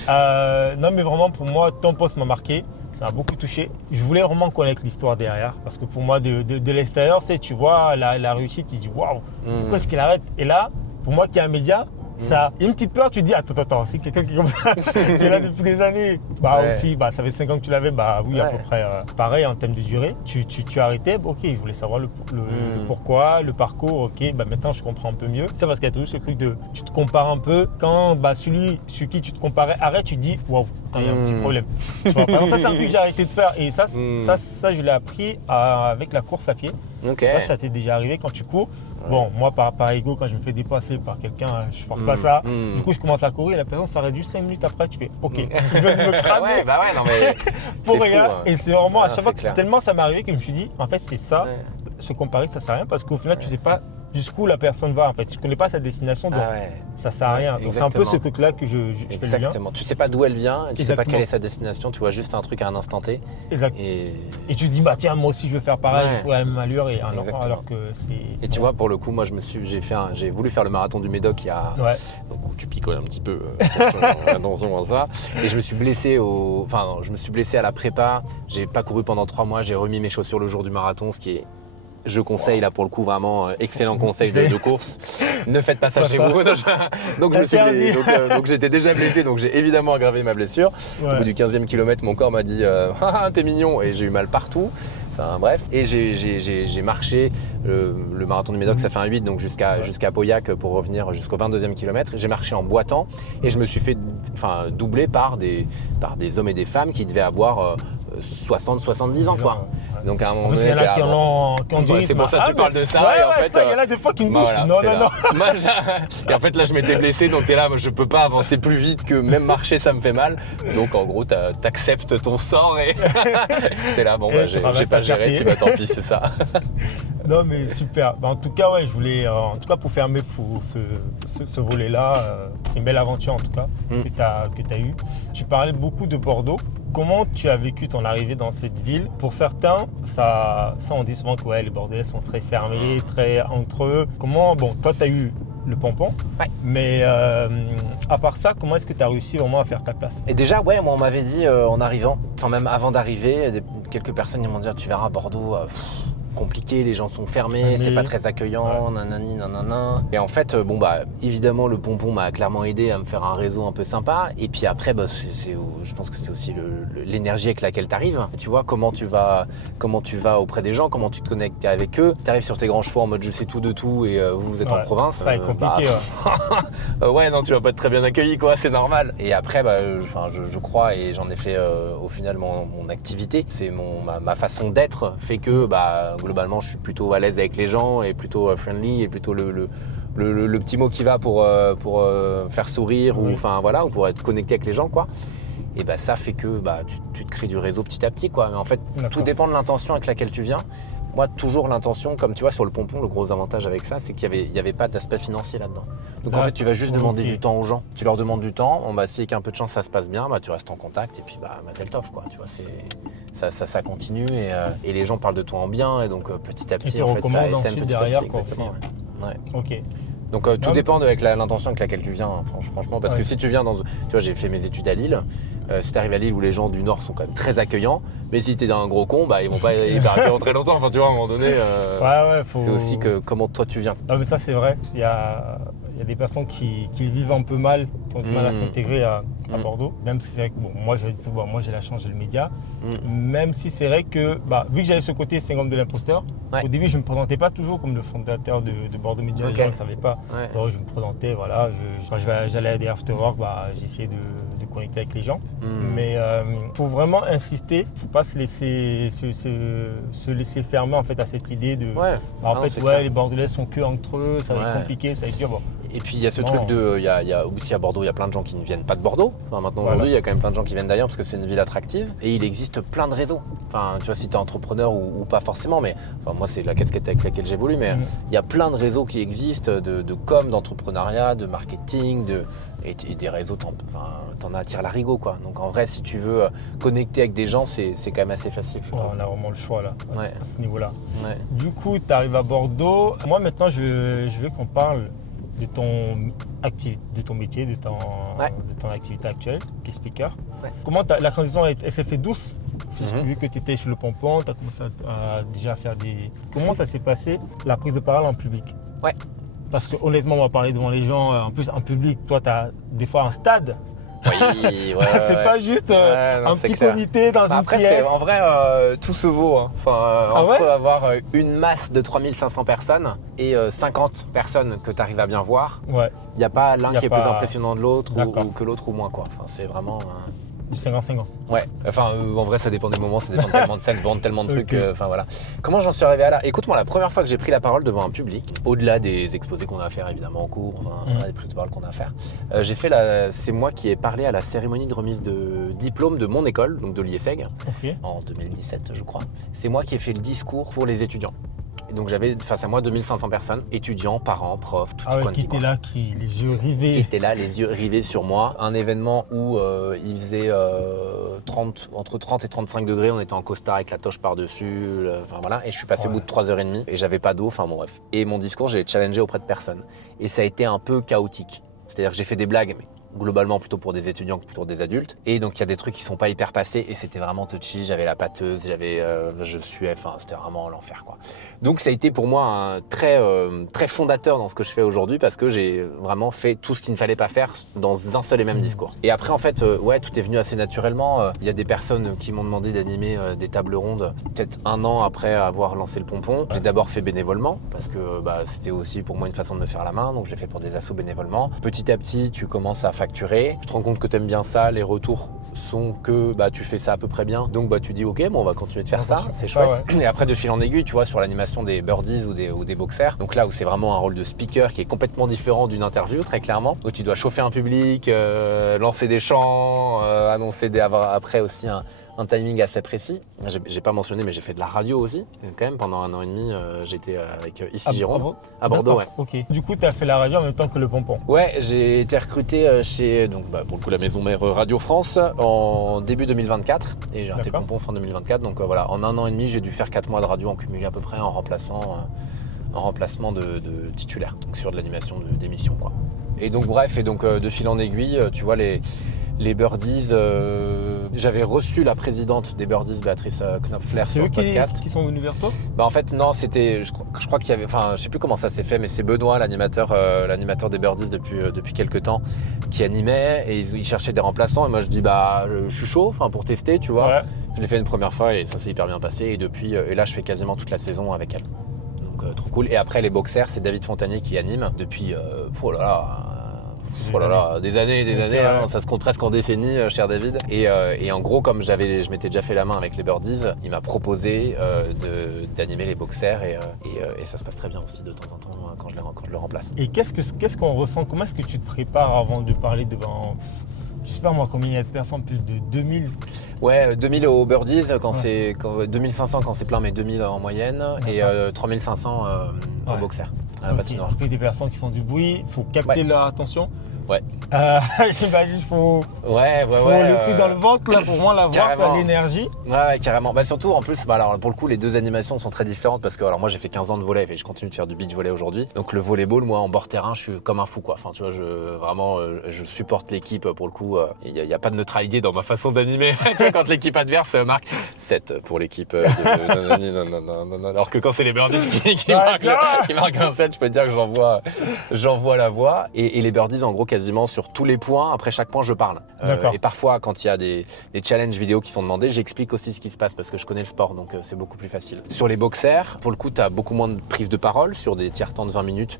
Non, mais vraiment, pour moi, ton post m'a marqué. Ça m'a beaucoup touché. Je voulais vraiment connaître l'histoire derrière. Parce que pour moi, de l'extérieur, tu vois la réussite, tu dis waouh, pourquoi est-ce qu'il arrête? Et là, pour moi qui est un média, ça, il y a une petite peur, tu te dis attends, c'est quelqu'un qui est comme ça, qui est là depuis des années. Aussi, ça fait 5 ans que tu l'avais, oui, à peu près pareil en termes de durée. Tu as arrêté, ok, je voulais savoir le pourquoi, le parcours, ok, maintenant je comprends un peu mieux. C'est parce qu'il y a toujours ce truc de, tu te compares un peu, quand celui sur qui tu te comparais arrête, tu te dis waouh, il y a un petit problème. Tu vois, par exemple, ça c'est un truc que j'ai arrêté de faire et ça je l'ai appris avec la course à pied. Je sais pas si ça t'est déjà arrivé quand tu cours. Bon, moi par ego, quand je me fais dépasser par quelqu'un, je ne porte pas ça. Du coup, je commence à courir et la personne s'arrête juste 5 minutes après. Tu fais OK, je vais me cramer non, mais pour rien. Fou, hein. Et c'est vraiment à chaque fois que tellement ça m'est arrivé que je me suis dit, en fait, c'est ça. Se comparer, ça sert à rien parce qu'au final, tu sais pas jusqu'où la personne va. En fait, tu connais pas sa destination, donc ça sert à rien. Donc c'est un peu ce truc-là que je fais le lien. Exactement. Tu sais pas d'où elle vient, tu sais pas quelle est sa destination. Tu vois juste un truc à un instant T. Exact. Et tu te dis tiens, moi aussi je vais faire pareil, je cours à la même allure et alors que c'est. Et tu vois, pour le coup, moi j'ai voulu faire le marathon du Médoc il y a. Donc où tu picoles un petit peu. Attention à ça. Et je me suis blessé à la prépa. J'ai pas couru pendant 3 mois. J'ai remis mes chaussures le jour du marathon, ce qui est. Je conseille là pour le coup vraiment excellent conseil de course. Ne faites pas ça chez vous. Donc je me suis blessé. Donc j'étais déjà blessé, donc j'ai évidemment aggravé ma blessure. Au bout du 15e kilomètre, mon corps m'a dit t'es mignon et j'ai eu mal partout. Enfin bref, et j'ai marché le marathon du Médoc, ça fait un 8, donc jusqu'à Pauillac pour revenir jusqu'au 22e kilomètre. J'ai marché en boitant et je me suis fait doubler par des hommes et des femmes qui devaient avoir 60-70 ans quoi. Donc à un moment donné, il y en a qui ont du rythme. C'est pour ça que tu parles de ça. Et en fait, il y en a des fois qui me touchent. Non. Et en fait là je m'étais blessé, donc t'es là, je peux pas avancer plus vite que même marcher ça me fait mal. Donc en gros t'acceptes ton sort et t'es là, j'ai pas géré, puis tant pis, c'est ça. Non mais super. En tout cas je voulais, en tout cas pour fermer pour ce volet-là, c'est une belle aventure en tout cas que tu as eu. Tu parlais beaucoup de Bordeaux. Comment tu as vécu ton arrivée dans cette ville? Pour certains, ça on dit souvent que les Bordelais sont très fermés, très entre eux. Toi tu as eu le pompon, mais à part ça, comment est-ce que tu as réussi vraiment à faire ta place? Et déjà, moi on m'avait dit en arrivant, enfin même avant d'arriver, quelques personnes m'ont dit tu verras Bordeaux, compliqué, les gens sont fermés, c'est pas très accueillant, nanani, nanana. Et en fait, évidemment, le pompon m'a clairement aidé à me faire un réseau un peu sympa. Et puis après, je pense que c'est aussi l'énergie avec laquelle tu arrives. Tu vois, comment tu vas auprès des gens, comment tu te connectes avec eux. Tu arrives sur tes grands chevaux en mode je sais tout de tout et vous êtes en province. Ça est compliqué. Non, tu vas pas être très bien accueilli, quoi, c'est normal. Et après, je crois, et j'en ai fait au final mon activité, c'est ma façon d'être fait que, globalement, je suis plutôt à l'aise avec les gens et plutôt friendly et plutôt le petit mot qui va pour faire sourire ou pour être connecté avec les gens, quoi. Et ça fait que tu te crées du réseau petit à petit, quoi. Mais en fait, tout dépend de l'intention avec laquelle tu viens. Moi, toujours l'intention, comme tu vois sur le pompon, le gros avantage avec ça, c'est qu'il y avait pas d'aspect financier là-dedans. Donc en fait, tu vas juste demander du temps aux gens. Tu leur demandes du temps. Si avec un peu de chance ça se passe bien, tu restes en contact et puis mazel tov, quoi. Tu vois, ça continue et les gens parlent de toi en bien et donc petit à petit, en fait, ça essaime petit derrière, à petit. Exactement. Ok. Donc tout dépend avec l'intention avec laquelle tu viens, franchement, parce que si tu viens tu vois, j'ai fait mes études à Lille. Si tu arrives à Lille où les gens du Nord sont quand même très accueillants, mais si tu es un gros con, ils vont pas hyper accueillir très longtemps. Enfin, tu vois, à un moment donné, c'est aussi que comment toi tu viens. Non, mais ça, c'est vrai. Il y a des personnes qui vivent un peu mal, qui ont du mal à s'intégrer à Bordeaux. Même si c'est vrai que moi j'ai la chance, j'ai le média. Même si c'est vrai que, vu que j'avais ce côté syndrome de l'imposteur, au début, je ne me présentais pas toujours comme le fondateur de Bordeaux Média. Les gens ne le savaient pas. Alors, je me présentais, quand j'allais à des after-work, j'essayais de connecter avec les gens. Mais il faut vraiment insister, il ne faut pas se laisser fermer en fait, à cette idée de les Bordelais sont que entre eux, ça va être compliqué, ça va être dur. Et puis il y a ce truc il y a aussi à Bordeaux, il il y a plein de gens qui ne viennent pas de Bordeaux. Enfin, maintenant, Voilà. aujourd'hui, il y a quand même plein de gens qui viennent d'ailleurs parce que c'est une ville attractive. Et il existe plein de réseaux. Enfin, tu vois, si tu es entrepreneur ou pas forcément, mais enfin, moi, c'est la casquette avec laquelle j'évolue, mais il y a plein de réseaux qui existent de com, d'entrepreneuriat, de marketing, et des réseaux, t'en as à tire l'arigot, quoi. Donc en vrai, si tu veux connecter avec des gens, c'est quand même assez facile. Je trouve. On a vraiment le choix là, à ce niveau-là. Ouais. Du coup, tu arrives à Bordeaux. Moi, maintenant, je veux qu'on parle de ton métier, de ton activité actuelle, qui est speaker. Ouais. Comment la transition elle s'est fait douce? Vu que tu étais sur le pompon, tu as commencé à déjà faire des... Comment ça s'est passé, la prise de parole en public? Ouais. Parce que honnêtement, on va parler devant les gens, en plus en public, toi, tu as des fois un stade. Oui, C'est pas juste un petit comité dans une après, pièce. En vrai, tout se vaut. Hein. Enfin, entre avoir une masse de 3500 personnes et 50 personnes que tu arrives à bien voir, il n'y a pas l'un qui est plus impressionnant de l'autre ou que l'autre ou moins. Quoi. Enfin, c'est vraiment... Du 50-50. Ouais, enfin en vrai ça dépend des moments, ça dépend tellement de scènes, tellement de trucs, enfin voilà. Comment j'en suis arrivé à là? Écoute-moi, la première fois que j'ai pris la parole devant un public, au-delà des exposés qu'on a à faire évidemment en cours, des prises de parole qu'on a à faire, c'est moi qui ai parlé à la cérémonie de remise de diplôme de mon école, donc de l'IESEG, en 2017 je crois. C'est moi qui ai fait le discours pour les étudiants. Et donc j'avais face à moi 2500 personnes, étudiants, parents, profs, tout qui étaient là, les yeux rivés. Qui étaient là, les yeux rivés sur moi. Un événement où il faisait entre 30 et 35 degrés, on était en costard avec la toche par-dessus, enfin voilà. Et je suis passé au bout de 3h30 et j'avais pas d'eau, enfin bon bref. Et mon discours, j'ai challengé auprès de personne. Et ça a été un peu chaotique. C'est-à-dire que j'ai fait des blagues, mais globalement plutôt pour des étudiants que pour des adultes. Et donc il y a des trucs qui sont pas hyper passés et c'était vraiment touchy. J'avais la pâteuse, je suais, enfin c'était vraiment l'enfer quoi. Donc ça a été pour moi un très fondateur dans ce que je fais aujourd'hui parce que j'ai vraiment fait tout ce qu'il ne fallait pas faire dans un seul et même discours. Et après en fait, tout est venu assez naturellement. Il y a des personnes qui m'ont demandé d'animer des tables rondes peut-être un an après avoir lancé le pompon. J'ai d'abord fait bénévolement parce que c'était aussi pour moi une façon de me faire la main. Donc je l'ai fait pour des assos bénévolement. Petit à petit, tu commences à facturer. Tu te rends compte que tu aimes bien ça, les retours sont que tu fais ça à peu près bien. Donc tu dis ok, bon, on va continuer de faire ça, c'est chouette. Et après de fil en aiguille, tu vois, sur l'animation des birdies ou des boxers, donc là où c'est vraiment un rôle de speaker qui est complètement différent d'une interview, très clairement, où tu dois chauffer un public, lancer des chants, annoncer après aussi un timing assez précis. J'ai pas mentionné, mais j'ai fait de la radio aussi. Quand même, pendant 1 an et demi, j'étais avec Ici Gironde. À Bordeaux, ouais. Ok. Du coup, tu as fait la radio en même temps que le pompon. Ouais, j'ai été recruté chez, pour le coup, la maison mère Radio France en début 2024. Et j'ai arrêté le pompon fin 2024. Donc voilà, en 1 an et demi, j'ai dû faire 4 mois de radio en cumulé à peu près en remplacement de titulaire, donc sur de l'animation d'émissions, quoi. Et donc bref, de fil en aiguille, tu vois, les birdies, j'avais reçu la présidente des birdies, Béatrice Knopfler, sur le podcast. C'est eux qui sont venus vers toi? En fait, non, c'était, je crois qu'il y avait, enfin, je sais plus comment ça s'est fait, mais c'est Benoît, l'animateur des birdies depuis quelques temps, qui animait et il cherchait des remplaçants. Et moi, je dis, je suis chaud, pour tester, tu vois. Ouais. Je l'ai fait une première fois et ça s'est hyper bien passé. Et depuis, et là, je fais quasiment toute la saison avec elle. Donc, trop cool. Et après, les boxers, c'est David Fontanier qui anime depuis, des années, hein, ça se compte presque en décennies, cher David. Et en gros, comme je m'étais déjà fait la main avec les birdies, il m'a proposé d'animer les boxers et ça se passe très bien aussi de temps en temps quand je le remplace. Et qu'est-ce qu'on ressent? Comment est-ce que tu te prépares avant de parler devant, je sais pas moi, combien il y a de personnes, plus de 2000? Ouais, 2000 aux birdies, 2500 quand c'est plein, mais 2000 en moyenne, et 3500 aux boxers, à la patinoire. Puis des personnes qui font du bruit, il faut capter leur attention. Ouais. J'imagine qu'il faut le coup dans le ventre là, pour moi la voir, l'énergie. Ouais, carrément. Surtout en plus, alors pour le coup, les deux animations sont très différentes parce que moi j'ai fait 15 ans de volley et je continue de faire du beach volley aujourd'hui. Donc le volleyball, moi en bord terrain, je suis comme un fou quoi. Enfin tu vois, je supporte l'équipe pour le coup. Il y a pas de neutralité dans ma façon d'animer. Tu vois, quand l'équipe adverse marque 7 pour l'équipe non. Alors que quand c'est les birdies qui marquent un 7, je peux te dire que j'envoie la voix. Et les birdies en gros quasiment sur tous les points. Après chaque point, je parle. Et parfois, quand il y a des challenges vidéo qui sont demandés, j'explique aussi ce qui se passe parce que je connais le sport, donc c'est beaucoup plus facile. Sur les boxers, pour le coup, tu as beaucoup moins de prise de parole. Sur des tiers-temps de 20 minutes,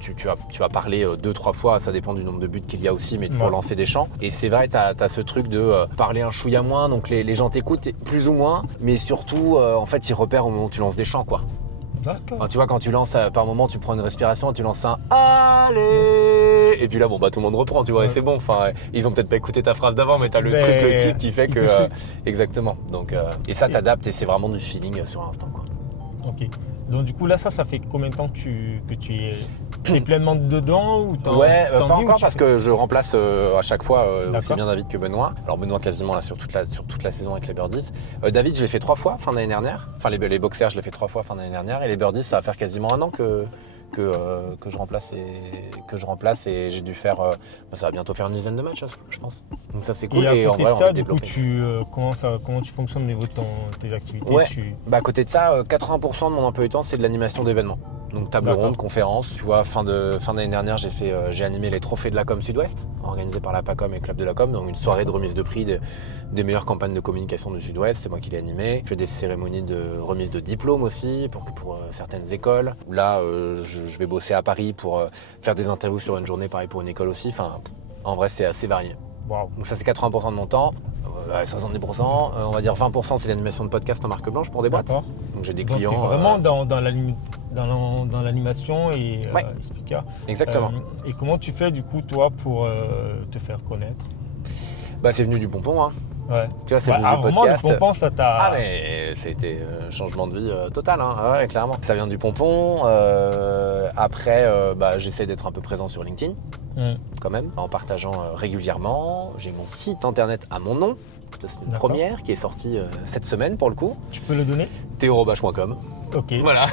tu vas parler 2-3 fois, ça dépend du nombre de buts qu'il y a aussi, mais pour lancer des chants. Et c'est vrai, tu as ce truc de parler un chouïa moins, donc les gens t'écoutent plus ou moins, mais surtout, en fait, ils repèrent au moment où tu lances des chants, quoi. D'accord. Enfin, tu vois, quand tu lances, par moment, tu prends une respiration, tu lances un allez, et puis là, bon, bah tout le monde reprend, tu vois, et c'est bon. Enfin, ils ont peut-être pas écouté ta phrase d'avant, mais t'as le truc, le tic qui fait que. Exactement. Donc, et ça t'adapte et c'est vraiment du feeling sur l'instant, quoi. Ok. Donc du coup là ça fait combien de temps que tu es pleinement dedans ou Ouais, pas encore parce que je remplace à chaque fois aussi bien David que Benoît. Alors Benoît quasiment là sur toute la saison avec les birdies. David je l'ai fait 3 fois fin d'année dernière. Enfin les boxers je l'ai fait 3 fois fin d'année dernière et les birdies ça va faire quasiment 1 an que je remplace et j'ai dû faire ça va bientôt faire une dizaine de matchs je pense. Donc ça c'est cool et en vrai on ça, va développer. Comment tu fonctionnes au niveau de tes activités? Ouais. Bah à côté de ça 80% de mon emploi du temps c'est de l'animation d'événements. Donc table ronde, conférence, tu vois, fin d'année dernière, j'ai animé les trophées de la Com Sud-Ouest, organisés par la PACOM et Club de la Com, donc une soirée de remise de prix des meilleures campagnes de communication du Sud-Ouest, c'est moi qui l'ai animé. Je fais des cérémonies de remise de diplômes aussi, pour certaines écoles. Là, je vais bosser à Paris pour faire des interviews sur une journée, pareil pour une école aussi. Enfin, en vrai, c'est assez varié. Wow. Donc ça, c'est 80% de mon temps. 70%, on va dire 20% c'est l'animation de podcast en marque blanche pour des boîtes. Donc j'ai des clients. Donc, t'es vraiment dans l'animation et speaker. Exactement. Et comment tu fais du coup toi pour te faire connaître? Bah c'est venu du pompon hein. Ouais. Tu vois, c'est venu du vraiment podcast. Le pompon ça t'a. Ah mais c'était un changement de vie total hein. Ouais, clairement. Ça vient du pompon. Après j'essaie d'être un peu présent sur LinkedIn. Quand même, en partageant régulièrement. J'ai mon site internet à mon nom. C'est une première qui est sortie cette semaine pour le coup. Tu peux le donner? théorobache.com. Ok. Voilà.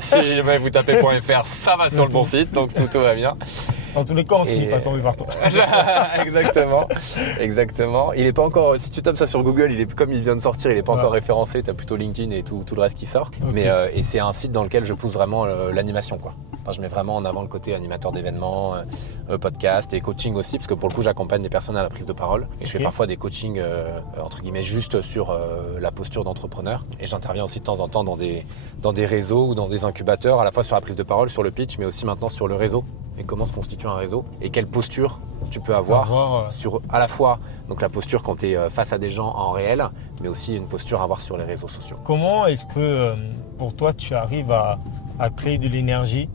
Si jamais vous tapez .fr, ça va sur le bon site, donc tout va bien. Dans tous les cas, on ne finit pas tombé par toi. Exactement. Il est pas encore. Si tu tapes ça sur Google, comme il vient de sortir, il n'est pas encore référencé. Tu as plutôt LinkedIn et tout le reste qui sort. Okay. Et c'est un site dans lequel je pousse vraiment l'animation, quoi. Enfin, je mets vraiment en avant le côté animateur d'événements, podcast et coaching aussi, parce que pour le coup, j'accompagne des personnes à la prise de parole. Et je fais parfois des coachings entre guillemets juste sur la posture d'entrepreneur. Et j'interviens aussi de temps en temps dans des réseaux ou dans des incubateurs, à la fois sur la prise de parole, sur le pitch, mais aussi maintenant sur le réseau. Et comment se constitue un réseau et quelle posture tu peux avoir sur à la fois donc la posture quand tu es face à des gens en réel, mais aussi une posture à avoir sur les réseaux sociaux. Comment est-ce que pour toi tu arrives à créer de l'énergie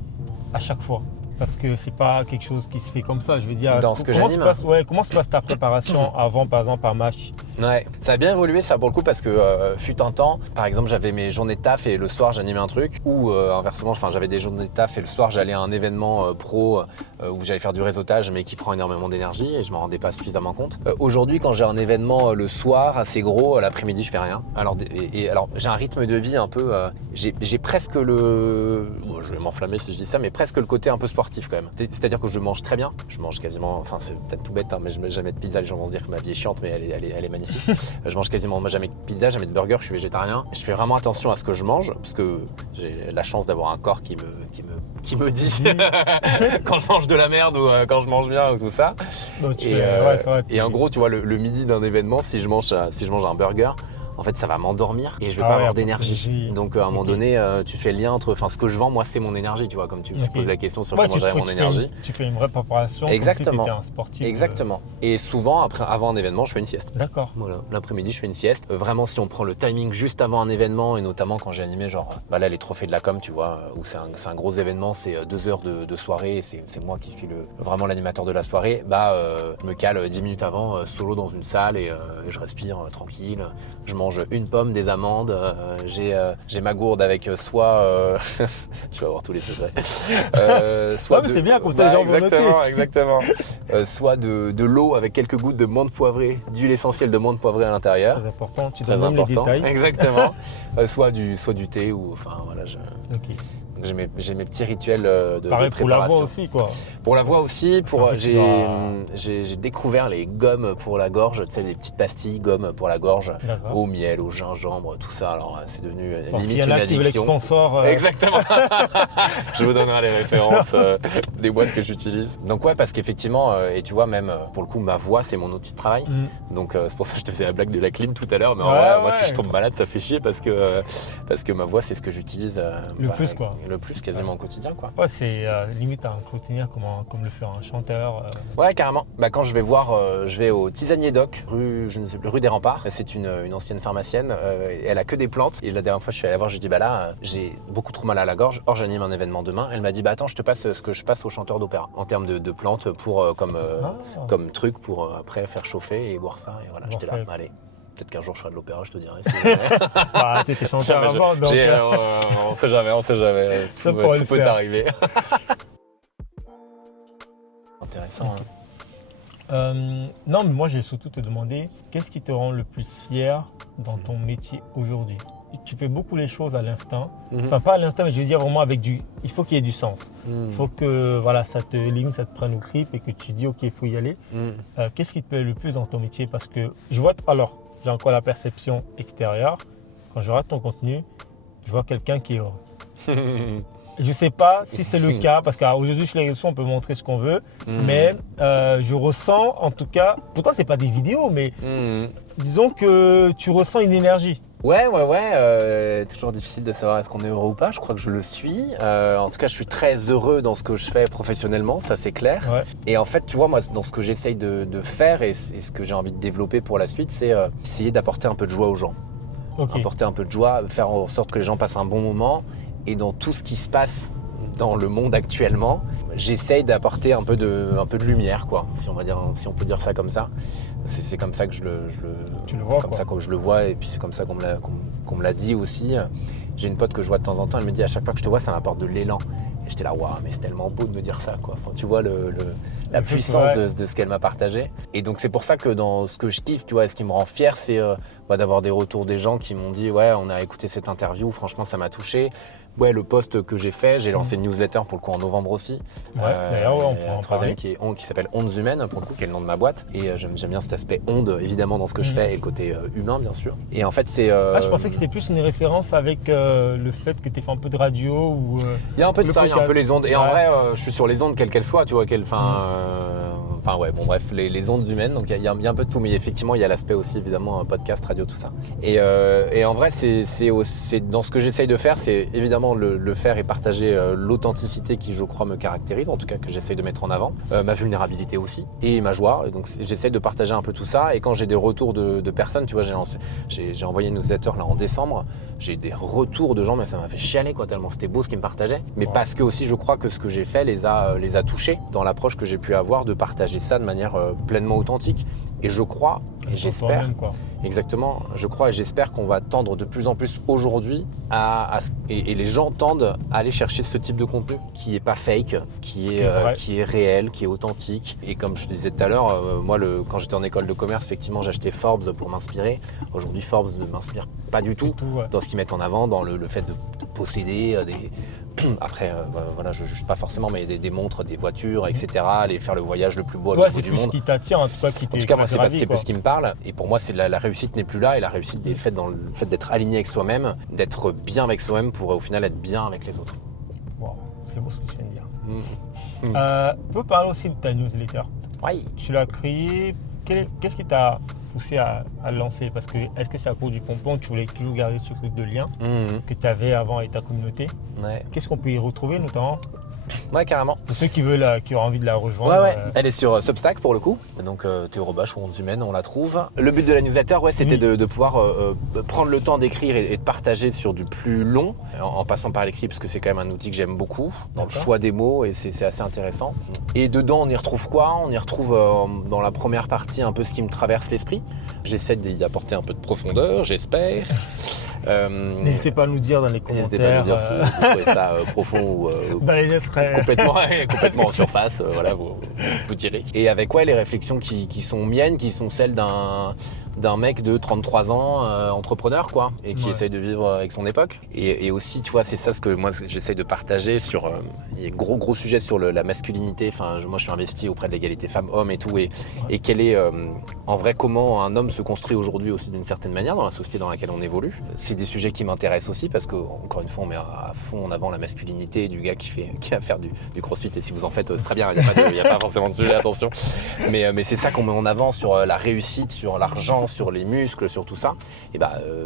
à chaque fois? Parce que c'est pas quelque chose qui se fait comme ça. Je veux dire, dans ce que j'anime. Comment se passe ta préparation avant, par exemple, un match? Ouais, ça a bien évolué ça pour le coup parce que fut un temps, par exemple, j'avais mes journées de taf et le soir j'animais un truc, ou inversement, j'avais des journées de taf et le soir j'allais à un événement pro où j'allais faire du réseautage mais qui prend énormément d'énergie et je m'en rendais pas suffisamment compte. Aujourd'hui, quand j'ai un événement le soir assez gros, l'après-midi je fais rien. Alors j'ai un rythme de vie un peu, j'ai presque je vais m'enflammer si je dis ça, mais presque le côté un peu sportif quand même. C'est-à-dire que je mange très bien, je mange quasiment, enfin c'est peut-être tout bête, hein, mais je mets jamais de pizza, les gens vont se dire que ma vie est chiante, mais elle est magnifique. Je mange quasiment jamais de pizza, jamais de burger, je suis végétarien. Je fais vraiment attention à ce que je mange, parce que j'ai la chance d'avoir un corps qui me dit quand je mange de la merde ou quand je mange bien ou tout ça. Donc, et en gros, tu vois, le midi d'un événement, si je mange un burger, en fait ça va m'endormir et je vais pas avoir d'énergie. Donc à un moment donné tu fais le lien entre ce que je vends, moi c'est mon énergie, tu vois, comme tu poses la question sur comment gérer mon énergie. Tu fais une vraie préparation. Exactement. Comme si tu étais un sportif. Exactement. Et souvent avant un événement je fais une sieste. D'accord. Voilà. L'après-midi je fais une sieste. Vraiment si on prend le timing juste avant un événement et notamment quand j'ai animé là les trophées de la com, tu vois, où c'est un gros événement, c'est 2 heures de soirée et c'est moi qui suis vraiment l'animateur de la soirée, je me cale 10 minutes avant solo dans une salle et je respire tranquille. Je mange une pomme, des amandes, j'ai ma gourde avec soit tu vas avoir tous les secrets. Mais c'est bien comme ça les gens vont noter. Exactement. Soit de l'eau avec quelques gouttes de menthe poivrée, d'huile essentielle de menthe poivrée à l'intérieur. Très important, tu donnes même les détails. Exactement. soit du thé ou voilà. Ok. J'ai mes petits rituels de pareil préparation. Pour la voix aussi, quoi. Pour la voix aussi, j'ai découvert les gommes pour la gorge, tu sais, les petites pastilles gommes pour la gorge, au miel, au gingembre, tout ça. Alors c'est devenu limite une addiction. S'il y en a qui veulent être sponsor. Exactement. Je vous donnerai les références des boîtes que j'utilise. Donc ouais, parce qu'effectivement, et tu vois, même pour le coup, ma voix, c'est mon outil de travail. Donc c'est pour ça que je te faisais la blague de la clim tout à l'heure. Mais en vrai, moi, si je tombe malade, ça fait chier parce que ma voix, c'est ce que j'utilise. Le plus, quoi. le plus quasiment au quotidien, quoi. Ouais, c'est limite à entretenir comme le fait un chanteur. Ouais, carrément. Quand je vais voir, je vais au Tisanier Doc, je ne sais plus, rue des Remparts. C'est une ancienne pharmacienne. Elle a que des plantes. Et la dernière fois, je suis allé la voir, je lui dis, là, j'ai beaucoup trop mal à la gorge. Or, j'anime un événement demain. Elle m'a dit, attends, je te passe ce que je passe aux chanteurs d'opéra en termes de plantes pour comme truc pour après faire chauffer et boire ça. Et voilà, j'étais là, allez. Peut-être qu'un jour je ferai de l'opéra, je te dirai. T'étais chanteur avant, donc... on sait jamais. Tout peut arriver. Intéressant. Okay. Non, mais moi, j'ai surtout te demander, qu'est-ce qui te rend le plus fier dans ton métier aujourd'hui? Tu fais beaucoup les choses à l'instinct. Enfin, pas à l'instinct, mais je veux dire vraiment avec il faut qu'il y ait du sens. Il faut que ça te prenne au tripes et que tu dis, OK, il faut y aller. Qu'est-ce qui te plaît le plus dans ton métier? Parce que je vois, alors, j'ai encore la perception extérieure. Quand je regarde ton contenu, je vois quelqu'un qui est heureux. Je ne sais pas si c'est le cas, parce qu'aujourd'hui, sur les réseaux, on peut montrer ce qu'on veut, mais je ressens, en tout cas, pourtant, ce n'est pas des vidéos, mais disons que tu ressens une énergie. Ouais. Toujours difficile de savoir est-ce qu'on est heureux ou pas. Je crois que je le suis. En tout cas, je suis très heureux dans ce que je fais professionnellement, ça c'est clair. Ouais. Et en fait, tu vois, moi, dans ce que j'essaye de faire et ce que j'ai envie de développer pour la suite, c'est essayer d'apporter un peu de joie aux gens. Okay. Apporter un peu de joie, faire en sorte que les gens passent un bon moment. Et dans tout ce qui se passe dans le monde actuellement, j'essaye d'apporter un peu de lumière, quoi, si on peut dire ça comme ça. C'est comme ça que je le vois, comme ça que je le vois, et puis c'est comme ça qu'on me l'a dit aussi. J'ai une pote que je vois de temps en temps, elle me dit à chaque fois que je te vois, ça m'apporte de l'élan. Et j'étais là, waouh, mais c'est tellement beau de me dire ça, quoi. Enfin, tu vois la puissance de ce qu'elle m'a partagé. Et donc c'est pour ça que dans ce que je kiffe, tu vois, ce qui me rend fier, c'est d'avoir des retours des gens qui m'ont dit, ouais, on a écouté cette interview, franchement, ça m'a touché. Ouais, le post que j'ai fait, j'ai lancé une newsletter pour le coup en novembre aussi. D'ailleurs, on pourra en parler. Qui s'appelle Ondes Humaines, pour le coup, qui est le nom de ma boîte. Et j'aime bien cet aspect onde, évidemment, dans ce que je fais, et le côté humain, bien sûr. Et en fait, c'est... je pensais que c'était plus une référence avec le fait que tu fais un peu de radio ou... il y a un peu de ça, il y a un peu les ondes. Et en vrai, je suis sur les ondes, quelles qu'elles soient, tu vois, les ondes humaines, donc il y a un peu de tout, mais effectivement, il y a l'aspect aussi, évidemment, podcast, radio, tout ça. Et en vrai, c'est dans ce que j'essaye de faire, c'est évidemment le faire et partager l'authenticité qui, je crois, me caractérise, en tout cas que j'essaye de mettre en avant, ma vulnérabilité aussi, et ma joie. Et donc j'essaye de partager un peu tout ça, et quand j'ai des retours de personnes, tu vois, j'ai envoyé une newsletter là en décembre, j'ai des retours de gens, mais ça m'a fait chialer, quoi, tellement c'était beau ce qu'ils me partageaient. Mais parce que aussi, je crois que ce que j'ai fait les a touchés dans l'approche que j'ai pu avoir de partager ça de manière pleinement authentique. Et je crois, et j'espère, exactement, je crois et j'espère qu'on va tendre de plus en plus aujourd'hui et les gens tendent à aller chercher ce type de contenu qui est pas fake, qui est réel, qui est authentique. Et comme je te disais tout à l'heure, moi, quand j'étais en école de commerce, effectivement, j'achetais Forbes pour m'inspirer. Aujourd'hui, Forbes ne m'inspire pas du tout dans ce qu'ils mettent en avant, dans le fait de posséder des... Après, voilà, je juge pas forcément, mais des montres, des voitures, etc. Aller faire le voyage le plus beau du monde. C'est plus ce qui t'attire, en tout cas, qui t'est. En tout cas, moi, c'est plus ce qui me parle. Et pour moi, c'est la réussite n'est plus là. Et la réussite est le fait d'être aligné avec soi-même, d'être bien avec soi-même pour au final être bien avec les autres. Wow, c'est beau ce que tu viens de dire. On peut parler aussi de ta newsletter. Oui. Tu l'as créée. Qu'est-ce qui t'a poussé à le lancer? Parce que est-ce que c'est à cause du pompon, tu voulais toujours garder ce truc de lien que tu avais avant avec ta communauté? Qu'est-ce qu'on peut y retrouver notamment? Ouais, carrément. Pour ceux qui ont envie de la rejoindre. Elle est sur Substack pour le coup. Donc Théo Robache ou Ondes Humaines, on la trouve. Le but de la newsletter, c'était de pouvoir prendre le temps d'écrire et de partager sur du plus long, en passant par l'écrit, parce que c'est quand même un outil que j'aime beaucoup, dans le choix des mots, et c'est assez intéressant. Et dedans, on y retrouve quoi? On y retrouve dans la première partie un peu ce qui me traverse l'esprit. J'essaie d'y apporter un peu de profondeur, j'espère. N'hésitez pas à nous dire dans les commentaires. N'hésitez pas à nous dire si vous trouvez ça profond ou dans les extraits. complètement en surface. Voilà, vous direz. Et avec les réflexions qui sont miennes, qui sont celles d'un mec de 33 ans, entrepreneur, quoi, et qui essaye de vivre avec son époque. Et aussi, tu vois, c'est ça ce que moi j'essaye de partager sur. Il y a gros sujet sur la masculinité. Enfin, moi, je suis investi auprès de l'égalité femmes-hommes et tout, et quel est en vrai comment un homme se construit aujourd'hui aussi d'une certaine manière dans la société dans laquelle on évolue. C'est des sujets qui m'intéressent aussi parce que encore une fois, on met à fond en avant la masculinité du gars qui va faire du crossfit. Et si vous en faites, c'est très bien. Il n'y a pas forcément de sujet, attention. Mais c'est ça qu'on met en avant sur la réussite, sur l'argent, sur les muscles, sur tout ça. Et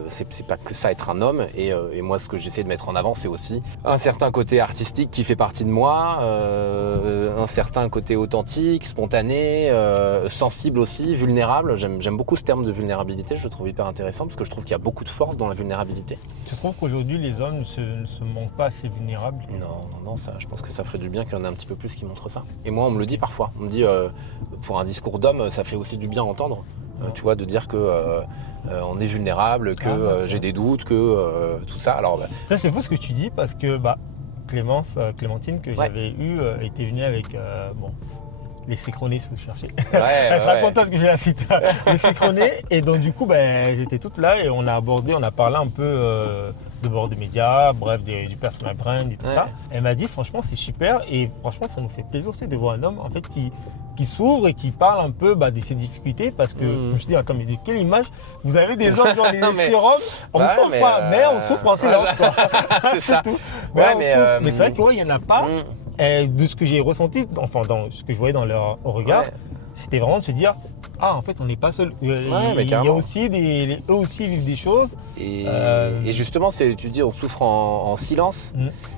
c'est pas que ça être un homme. Et moi, ce que j'essaie de mettre en avant, c'est aussi un certain côté artistique qui fait partie de moi, un certain côté authentique, spontané, sensible aussi, vulnérable. J'aime beaucoup ce terme de vulnérabilité, je le trouve hyper intéressant parce que je trouve qu'il y a beaucoup de force dans la vulnérabilité. Tu trouves qu'aujourd'hui les hommes ne se montrent pas assez vulnérables? Non, ça, je pense que ça ferait du bien qu'il y en ait un petit peu plus qui montrent ça. Et moi, on me le dit parfois. On me dit, pour un discours d'homme, ça fait aussi du bien à entendre. Tu vois, de dire que on est vulnérable, que j'ai des doutes, que tout ça. Alors, ça, c'est fou ce que tu dis parce que Clémentine, que j'avais eue, était venue avec les Séchronés, si vous cherchez. Elle sera contente que j'ai la cité. Les Séchronés. Et donc, du coup, j'étais toute là et on a parlé un peu de bord de médias, bref, du personal brand et tout ça. Elle m'a dit, franchement, c'est super et franchement, ça nous fait plaisir aussi de voir un homme en fait qui s'ouvre et qui parle un peu de ses difficultés parce que je me suis dit, attends, mais de quelle image vous avez des hommes genre les surhommes, on souffre pas, mais on souffre en silence, quoi. C'est ça. Tout. Mais c'est vrai qu'il n'y en a pas. Et de ce que j'ai ressenti, enfin dans ce que je voyais dans leur regard, c'était vraiment de se dire, en fait on n'est pas seul. Il y a aussi eux aussi vivent des choses. Et justement, tu dis on souffre en silence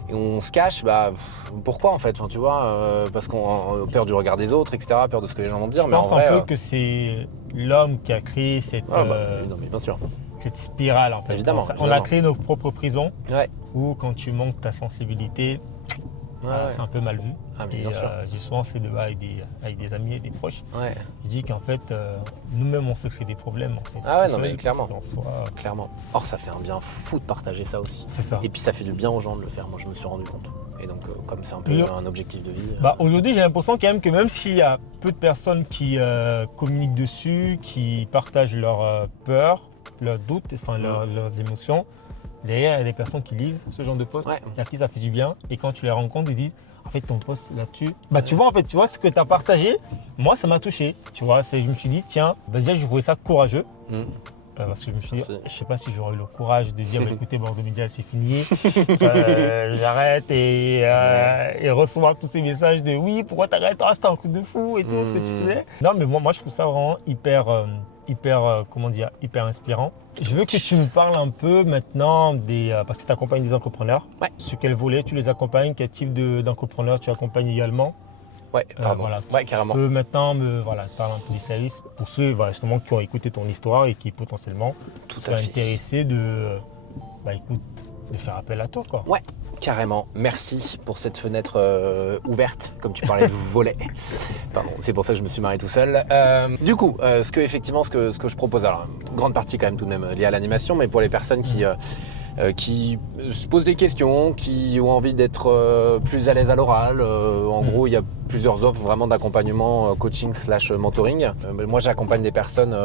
et on se cache. Pourquoi en fait, tu vois, parce qu'on a peur du regard des autres, etc., peur de ce que les gens vont dire. Je pense un peu que c'est l'homme qui a créé cette. Non, mais bien sûr. Cette spirale en fait. Évidemment. On a créé nos propres prisons. Ouais. Où quand tu manques ta sensibilité. C'est un peu mal vu. Bien sûr. Je dis souvent ces débats avec des amis et des proches. Je dis qu'en fait, nous-mêmes, on se crée des problèmes. En fait, mais clairement. Clairement. Or, ça fait un bien fou de partager ça aussi. C'est ça. Et puis, ça fait du bien aux gens de le faire. Moi, je me suis rendu compte. Et donc, comme c'est un peu un objectif de vie. Aujourd'hui, j'ai l'impression quand même que même s'il y a peu de personnes qui communiquent dessus, qui partagent leurs peurs, leurs doutes, leurs émotions, derrière, il y a des personnes qui lisent ce genre de post, et à qui ça fait du bien. Et quand tu les rencontres, ils disent, en fait, ton post là-dessus, tu vois ce que tu as partagé, moi, ça m'a touché. Tu vois, je me suis dit, tiens, déjà, je trouvais ça courageux. Parce que je me suis dit, je ne sais pas si j'aurais eu le courage de dire, écoutez, Bord de Médias, c'est fini. J'arrête et recevoir tous ces messages de oui, pourquoi t'arrêtes, c'était un coup de fou et tout ce que tu faisais. Non, mais moi, je trouve ça vraiment hyper inspirant. Je veux que tu me parles un peu maintenant parce que tu accompagnes des entrepreneurs. Sur quel volet tu les accompagnes, quel type d'entrepreneurs tu accompagnes également. Carrément. Tu peux maintenant me parler un peu du service pour ceux justement qui ont écouté ton histoire et qui potentiellement seraient intéressés de faire appel à toi, quoi. Ouais, carrément. Merci pour cette fenêtre ouverte, comme tu parlais de volet. Pardon, c'est pour ça que je me suis marré tout seul. Du coup, ce que je propose, alors grande partie quand même tout de même liée à l'animation, mais pour les personnes qui se posent des questions, qui ont envie d'être plus à l'aise à l'oral. En gros, il y a plusieurs offres vraiment d'accompagnement, coaching / mentoring. Moi, j'accompagne des personnes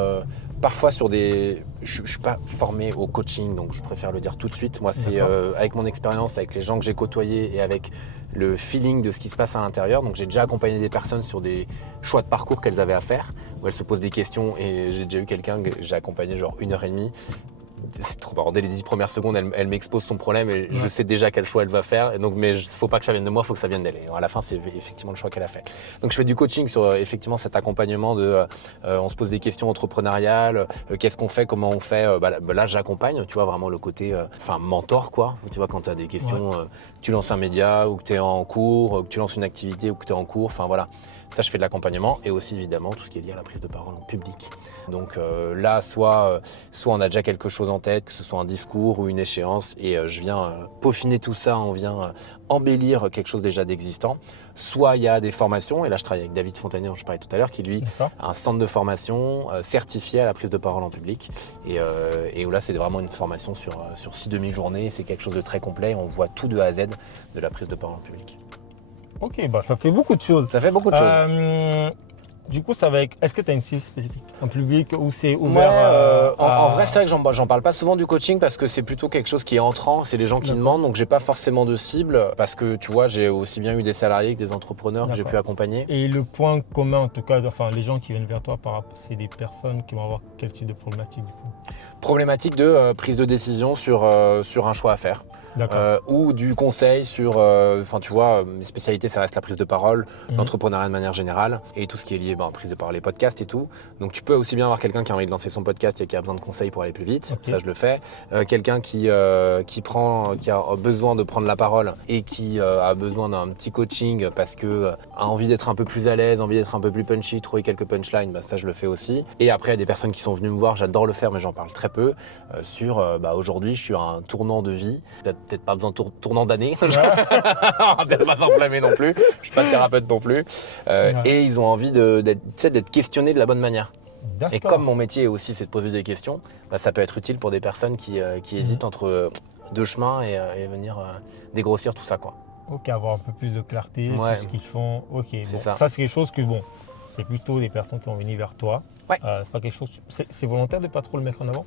parfois sur des... Je ne suis pas formé au coaching, donc je préfère le dire tout de suite. Moi, c'est avec mon expérience, avec les gens que j'ai côtoyés et avec le feeling de ce qui se passe à l'intérieur. Donc, j'ai déjà accompagné des personnes sur des choix de parcours qu'elles avaient à faire, où elles se posent des questions. Et j'ai déjà eu quelqu'un que j'ai accompagné genre 1h30. C'est trop marrant. Dès les 10 premières secondes, elle m'expose son problème et je sais déjà quel choix elle va faire. Et donc, mais il ne faut pas que ça vienne de moi, il faut que ça vienne d'elle. Et à la fin, c'est effectivement le choix qu'elle a fait. Donc, je fais du coaching sur effectivement cet accompagnement de on se pose des questions entrepreneuriales, qu'est-ce qu'on fait, comment on fait. Là, j'accompagne, tu vois, vraiment le côté mentor, quoi. Tu vois, quand tu as des questions, tu lances un média ou que tu es en cours, que tu lances une activité ou que tu es en cours, enfin voilà. Ça, je fais de l'accompagnement et aussi évidemment tout ce qui est lié à la prise de parole en public. Donc là, soit on a déjà quelque chose en tête, que ce soit un discours ou une échéance, et je viens peaufiner tout ça, on vient embellir quelque chose déjà d'existant. Soit il y a des formations, et là je travaille avec David Fontanier, dont je parlais tout à l'heure, qui lui a un centre de formation certifié à la prise de parole en public. Et où là, c'est vraiment une formation sur 6 demi-journées, c'est quelque chose de très complet, on voit tout de A à Z de la prise de parole en public. Ok, ça fait beaucoup de choses. Ça fait beaucoup de choses. Du coup, ça va être... Est-ce que tu as une cible spécifique en public ou c'est ouvert en vrai, c'est vrai que j'en parle pas souvent du coaching parce que c'est plutôt quelque chose qui est entrant, c'est les gens qui demandent, donc j'ai pas forcément de cible parce que tu vois, j'ai aussi bien eu des salariés que des entrepreneurs que j'ai pu accompagner. Et le point commun, en tout cas, les gens qui viennent vers toi, c'est des personnes qui vont avoir quel type de problématique du coup? Problématique de prise de décision sur un choix à faire. ou du conseil sur, enfin tu vois, mes spécialités ça reste la prise de parole, l'entrepreneuriat de manière générale et tout ce qui est lié prise de parole, les podcasts et tout. Donc tu peux aussi bien avoir quelqu'un qui a envie de lancer son podcast et qui a besoin de conseils pour aller plus vite, ça je le fais. Quelqu'un qui a besoin de prendre la parole et qui a besoin d'un petit coaching parce que a envie d'être un peu plus à l'aise, envie d'être un peu plus punchy, trouver quelques punchlines, ça je le fais aussi. Et après il y a des personnes qui sont venues me voir, j'adore le faire mais j'en parle très peu, sur aujourd'hui je suis à un tournant de vie, peut-être pas besoin de tournant d'année, on va peut-être pas s'enflammer non plus, je suis pas thérapeute non plus, et ils ont envie d'être questionnés de la bonne manière. Et comme mon métier aussi c'est de poser des questions, ça peut être utile pour des personnes qui hésitent entre deux chemins et venir dégrossir tout ça quoi. Ok, avoir un peu plus de clarté sur ce qu'ils font. Ok, c'est ça c'est quelque chose que c'est plutôt des personnes qui vont venir vers toi. C'est pas quelque chose. C'est volontaire de pas trop le mettre en avant.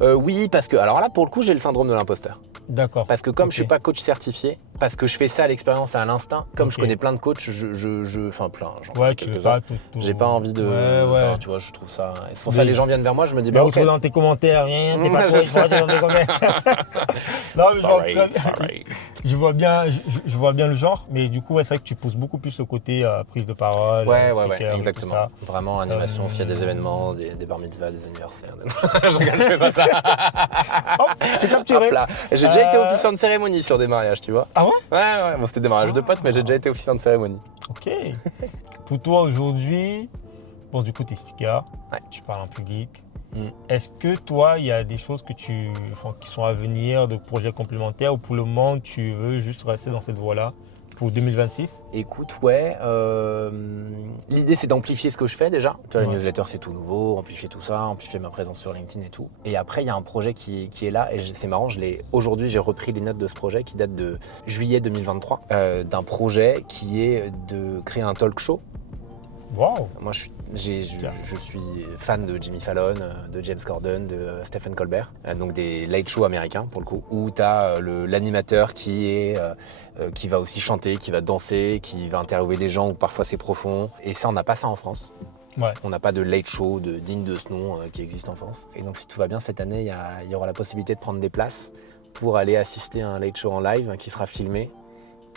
Oui, parce que alors là pour le coup j'ai le syndrome de l'imposteur. D'accord. Parce que comme je suis pas coach certifié, parce que je fais ça à l'expérience et à l'instinct, comme je connais plein de coachs, enfin plein, tu veux pas tout. J'ai pas envie de. Tu vois, je trouve ça. Et c'est pour ça que les gens viennent vers moi, je me dis ok. Dans tes commentaires, rien, t'es pas coach, moi dans tes commentaires. Non, mais je vois bien le genre, mais du coup, c'est vrai que tu pousses beaucoup plus le côté prise de parole. Ouais, exactement. Vraiment, animation, s'il y a des événements, des bar mitzvahs, des anniversaires. Je regarde, je fais pas ça. C'est capturé. J'ai déjà été officiant de cérémonie sur des mariages, tu vois. Ah ouais? Ouais. Bon, c'était des mariages de potes, mais j'ai déjà été officiant de cérémonie. Ok. Pour toi, aujourd'hui, du coup, tu es speaker, tu parles en public. Est-ce que toi, il y a des choses qui sont à venir, de projets complémentaires, ou pour le moment, tu veux juste rester dans cette voie-là pour 2026? Écoute, l'idée c'est d'amplifier ce que je fais déjà. Tu vois, la newsletter c'est tout nouveau, amplifier tout ça, amplifier ma présence sur LinkedIn et tout. Et après, il y a un projet qui est là et c'est marrant, aujourd'hui j'ai repris les notes de ce projet qui date de juillet 2023, d'un projet qui est de créer un talk show. Wow. Moi je suis fan de Jimmy Fallon, de James Corden, de Stephen Colbert, donc des late shows américains pour le coup, où tu as l'animateur qui va aussi chanter, qui va danser, qui va interviewer des gens où parfois c'est profond. Et ça, on n'a pas ça en France. On n'a pas de late show digne de ce nom qui existe en France. Et donc si tout va bien cette année, il y aura la possibilité de prendre des places pour aller assister à un late show en live qui sera filmé.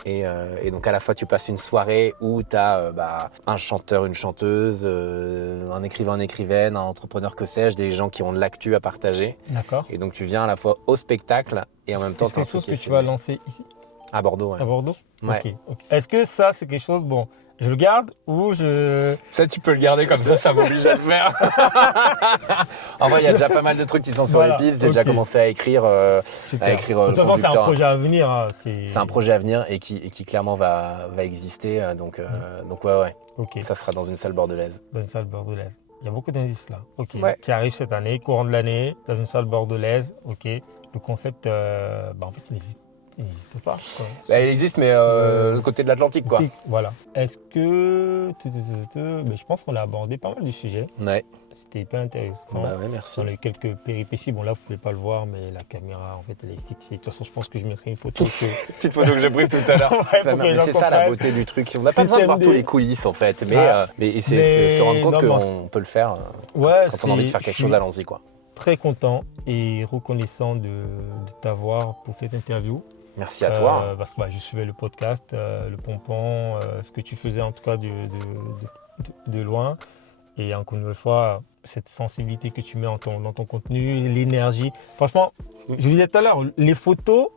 Et donc à la fois tu passes une soirée où tu as un chanteur, une chanteuse, un écrivain, une écrivaine, un entrepreneur, que sais-je, des gens qui ont de l'actu à partager. D'accord. Et donc tu viens à la fois au spectacle et en même temps... C'est quelque chose que tu vas lancer ici? À Bordeaux, ouais. À Bordeaux? Ouais. Ok. Est-ce que ça c'est quelque chose, je le garde ou je... Ça, tu peux le garder comme ça m'oblige à le faire. En vrai, il y a déjà pas mal de trucs qui sont sur les pistes. J'ai déjà commencé à écrire. De toute façon, c'est un projet à venir. Hein. C'est un projet à venir et qui clairement va exister. Donc ouais. Okay. Ça sera dans une salle bordelaise. Dans une salle bordelaise. Il y a beaucoup d'indices là. Ok. Qui arrive cette année, courant de l'année, dans une salle bordelaise. Ok. Le concept, en fait, il n'existe pas. Il existe, mais le côté de l'Atlantique, quoi. Voilà. Est-ce que... je pense qu'on a abordé pas mal du sujet. Ouais. C'était hyper intéressant. Merci. Dans les quelques péripéties, là, vous ne pouvez pas le voir, mais la caméra, en fait, elle est fixée. De toute façon, je pense que je mettrai une photo. Petite photo que j'ai prise tout à l'heure. Mais c'est ça la beauté du truc. On n'a pas besoin de voir tous les coulisses, en fait. Mais c'est se rendre compte qu'on peut le faire. Quand on a envie de faire quelque chose, allons-y, quoi. Très content et reconnaissant de t'avoir pour cette interview. Merci à toi. Parce que je suivais le podcast, le pompon, ce que tu faisais en tout cas de loin. Et encore une fois, cette sensibilité que tu mets dans ton contenu, l'énergie. Franchement, je vous disais tout à l'heure, les photos,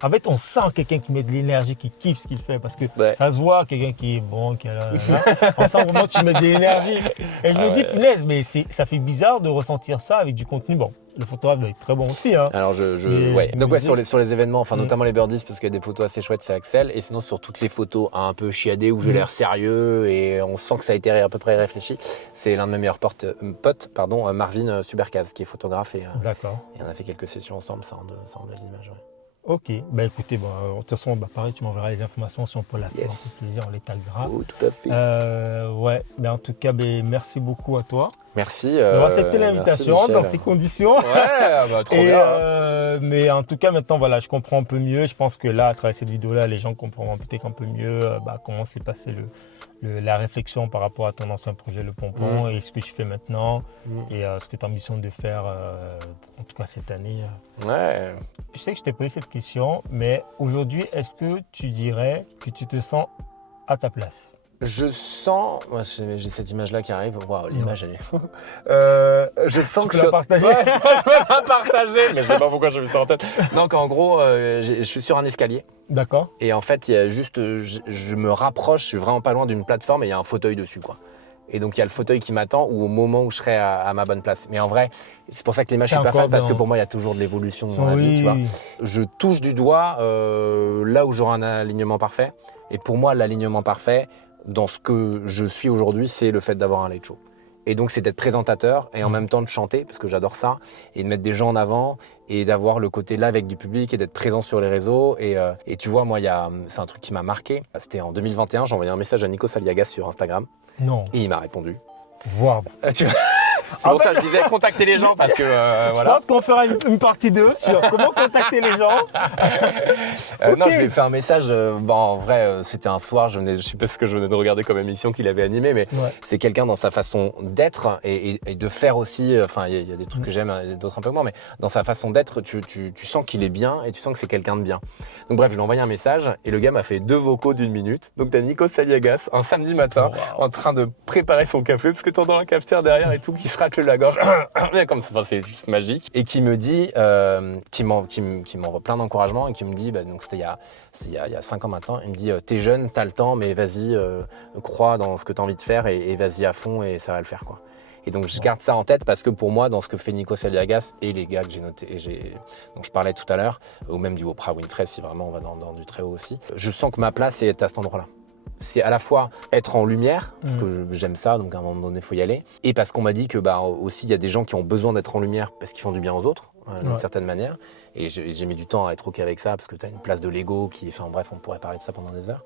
en fait, on sent quelqu'un qui met de l'énergie, qui kiffe ce qu'il fait. Parce que ça se voit, quelqu'un qui est bon, on sent vraiment que tu mets de l'énergie. Et je me dis, punaise, mais ça fait bizarre de ressentir ça avec du contenu. Bon, le photographe doit être très bon aussi. Hein. Alors, Donc, sur les événements, notamment les birdies, parce qu'il y a des photos assez chouettes, c'est Axel. Et sinon, sur toutes les photos un peu chiadées où j'ai l'air sérieux et on sent que ça a été à peu près réfléchi, c'est l'un de mes meilleurs potes, Marvin Subercaz, qui est photographe. D'accord. Et on a fait quelques sessions ensemble, ça rend des images. Ouais. Ok, écoutez, de toute façon, pareil, tu m'enverras les informations si on peut la faire, avec plaisir, on les taguera. Oh, tout à fait. En tout cas, merci beaucoup à toi. Merci. D'avoir accepté l'invitation merci, dans Michel. ces conditions. Ouais, bah, trop Et, bien. mais en tout cas, maintenant, voilà, je comprends un peu mieux. Je pense que là, à travers cette vidéo-là, les gens comprendront peut-être un peu mieux comment s'est passé la réflexion par rapport à ton ancien projet, le pompon, et ce que je fais maintenant, et ce que tu as ambition de faire, en tout cas cette année. Ouais. Je sais que je t'ai posé cette question, mais aujourd'hui, est-ce que tu dirais que tu te sens à ta place? Je sens, moi j'ai cette image-là qui arrive. Waouh, l'image elle est. Je sens Tu que peux la partager? Ouais, je peux la partager, mais je sais pas pourquoi j'ai mis ça en tête. Donc en gros, je suis sur un escalier. D'accord. Et en fait, il y a juste, je me rapproche, je suis vraiment pas loin d'une plateforme et il y a un fauteuil dessus, quoi. Et donc il y a le fauteuil qui m'attend ou au moment où je serai à ma bonne place. Mais en vrai, c'est pour ça que l'image je suis pas fan parce que pour moi il y a toujours de l'évolution dans la vie, tu vois. Je touche du doigt là où j'aurai un alignement parfait. Et pour moi, l'alignement parfait dans ce que je suis aujourd'hui, c'est le fait d'avoir un late show. Et donc c'est d'être présentateur et en même temps de chanter, parce que j'adore ça, et de mettre des gens en avant et d'avoir le côté là avec du public et d'être présent sur les réseaux. Et tu vois, moi, c'est un truc qui m'a marqué. C'était en 2021, j'ai envoyé un message à Nikos Aliagas sur Instagram. Non. Et il m'a répondu. Waouh. Tu vois, c'est pour ça que je disais contacter les gens parce que Je voilà. pense qu'on fera une partie 2 sur comment contacter les gens. Non, je lui ai fait un message. En vrai, c'était un soir. Je sais pas ce que je venais de regarder comme émission qu'il avait animé, mais c'est quelqu'un dans sa façon d'être et de faire aussi. Enfin, il y a des trucs que j'aime, d'autres un peu moins, mais dans sa façon d'être, tu sens qu'il est bien et tu sens que c'est quelqu'un de bien. Donc bref, je lui ai envoyé un message et le gars m'a fait 2 vocaux d'1 minute. Donc t'as Nikos Aliagas un samedi matin en train de préparer son café parce que t'entends un cafetière derrière et tout qui se racle la gorge. Comme ça, c'est juste magique. Et qui me dit, qui m'envoie plein d'encouragements et qui me dit, donc c'était il y a 5 ans maintenant, il me dit t'es jeune, t'as le temps, mais vas-y, crois dans ce que t'as envie de faire et vas-y à fond et ça va le faire, quoi. Et donc je garde ça en tête parce que pour moi, dans ce que fait Nikos Aliagas et les gars que j'ai notés, dont je parlais tout à l'heure, ou même du Oprah Winfrey, si vraiment on va dans du très haut aussi, je sens que ma place est à cet endroit-là. C'est à la fois être en lumière, parce que j'aime ça, donc à un moment donné, il faut y aller. Et parce qu'on m'a dit que aussi, il y a des gens qui ont besoin d'être en lumière parce qu'ils font du bien aux autres, d'une certaine manière. Et j'ai mis du temps à être OK avec ça, parce que tu as une place de l'ego qui, enfin bref, on pourrait parler de ça pendant des heures,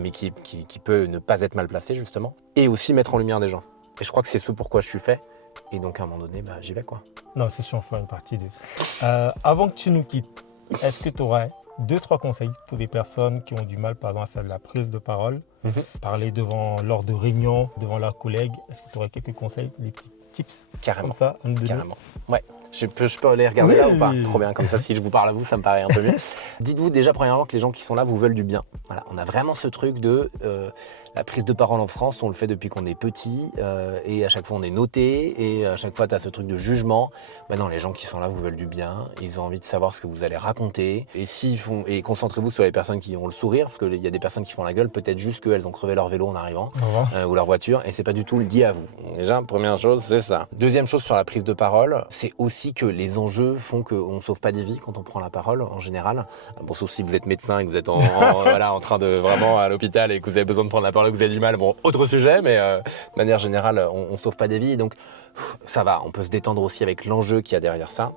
mais qui peut ne pas être mal placée, justement. Et aussi mettre en lumière des gens. Et je crois que c'est ce pourquoi je suis fait. Et donc, à un moment donné, j'y vais, quoi. Non, c'est sûr, on fera une partie 2. Avant que tu nous quittes, est-ce que tu aurais 2-3 conseils pour des personnes qui ont du mal, par exemple, à faire de la prise de parole, parler lors de réunions, devant leurs collègues? Est-ce que tu aurais quelques conseils, des petits tips comme ça? Carrément. Ouais. Je peux les regarder là ou pas? Trop bien, comme ça, si je vous parle à vous, ça me paraît un peu mieux. Dites-vous déjà, premièrement, que les gens qui sont là vous veulent du bien. Voilà, on a vraiment ce truc de la prise de parole en France, on le fait depuis qu'on est petit et à chaque fois on est noté et à chaque fois tu as ce truc de jugement. Non, les gens qui sont là vous veulent du bien, ils ont envie de savoir ce que vous allez raconter et concentrez-vous sur les personnes qui ont le sourire, parce qu'il y a des personnes qui font la gueule, peut-être juste qu'elles ont crevé leur vélo en arrivant ou leur voiture et c'est pas du tout le dit à vous. Déjà, première chose, c'est ça. Deuxième chose sur la prise de parole, c'est aussi que les enjeux font qu'on ne sauve pas des vies quand on prend la parole en général. Bon, sauf si vous êtes médecin et que vous êtes en train de vraiment à l'hôpital et que vous avez besoin de prendre la parole, que vous avez du mal. Bon, autre sujet, mais de manière générale, on ne sauve pas des vies. Donc, ça va, on peut se détendre aussi avec l'enjeu qu'il y a derrière ça.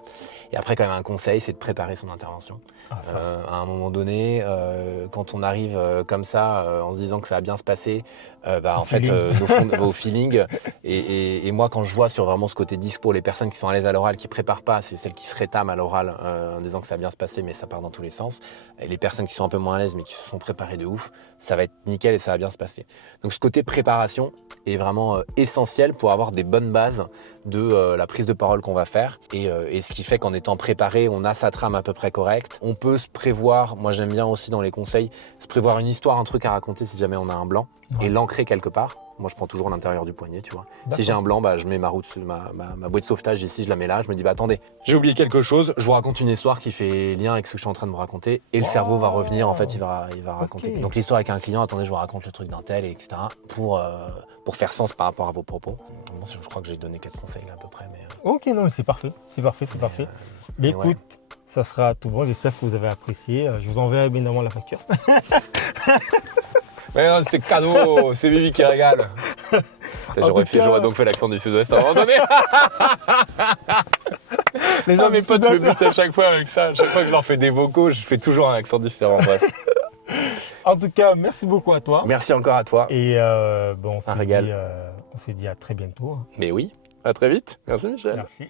Et après, quand même, un conseil, c'est de préparer son intervention. À un moment donné, quand on arrive comme ça, en se disant que ça va bien se passer, en fait, nos feelings. Et moi, quand je vois sur vraiment ce côté dispo, les personnes qui sont à l'aise à l'oral, qui préparent pas, c'est celles qui se rétament à l'oral en disant que ça va bien se passer, mais ça part dans tous les sens. Et les personnes qui sont un peu moins à l'aise, mais qui se sont préparées de ouf, ça va être nickel et ça va bien se passer. Donc, ce côté préparation est vraiment essentiel pour avoir des bonnes bases de la prise de parole qu'on va faire. Et ce qui fait qu'en étant préparé, on a sa trame à peu près correcte. On peut se prévoir, moi j'aime bien aussi dans les conseils, se prévoir une histoire, un truc à raconter si jamais on a un blanc et l'ancrer quelque part. Moi je prends toujours l'intérieur du poignet, tu vois. Si j'ai un blanc, je mets ma bouée de sauvetage ici, je la mets là, je me dis attendez, j'ai oublié quelque chose, je vous raconte une histoire qui fait lien avec ce que je suis en train de me raconter et le cerveau va revenir, en fait il va raconter. Donc l'histoire avec un client, attendez, je vous raconte le truc d'un tel, etc. pour faire sens par rapport à vos propos. Bon, je crois que j'ai donné 4 conseils là, à peu près. Mais, Ok, non, mais c'est parfait, c'est parfait. Mais écoute, ça sera tout bon, j'espère que vous avez apprécié. Je vous enverrai bien évidemment la facture. Mais non, c'est cadeau, c'est Bibi qui régale. J'aurais donc fait l'accent du sud-ouest à un moment donné. Les gens mes potes me butent à chaque fois avec ça. À chaque fois que je leur fais des vocaux, je fais toujours un accent différent. Bref. En tout cas, merci beaucoup à toi. Merci encore à toi. Et on se dit à très bientôt. Mais oui. À très vite. Merci Michel. Merci.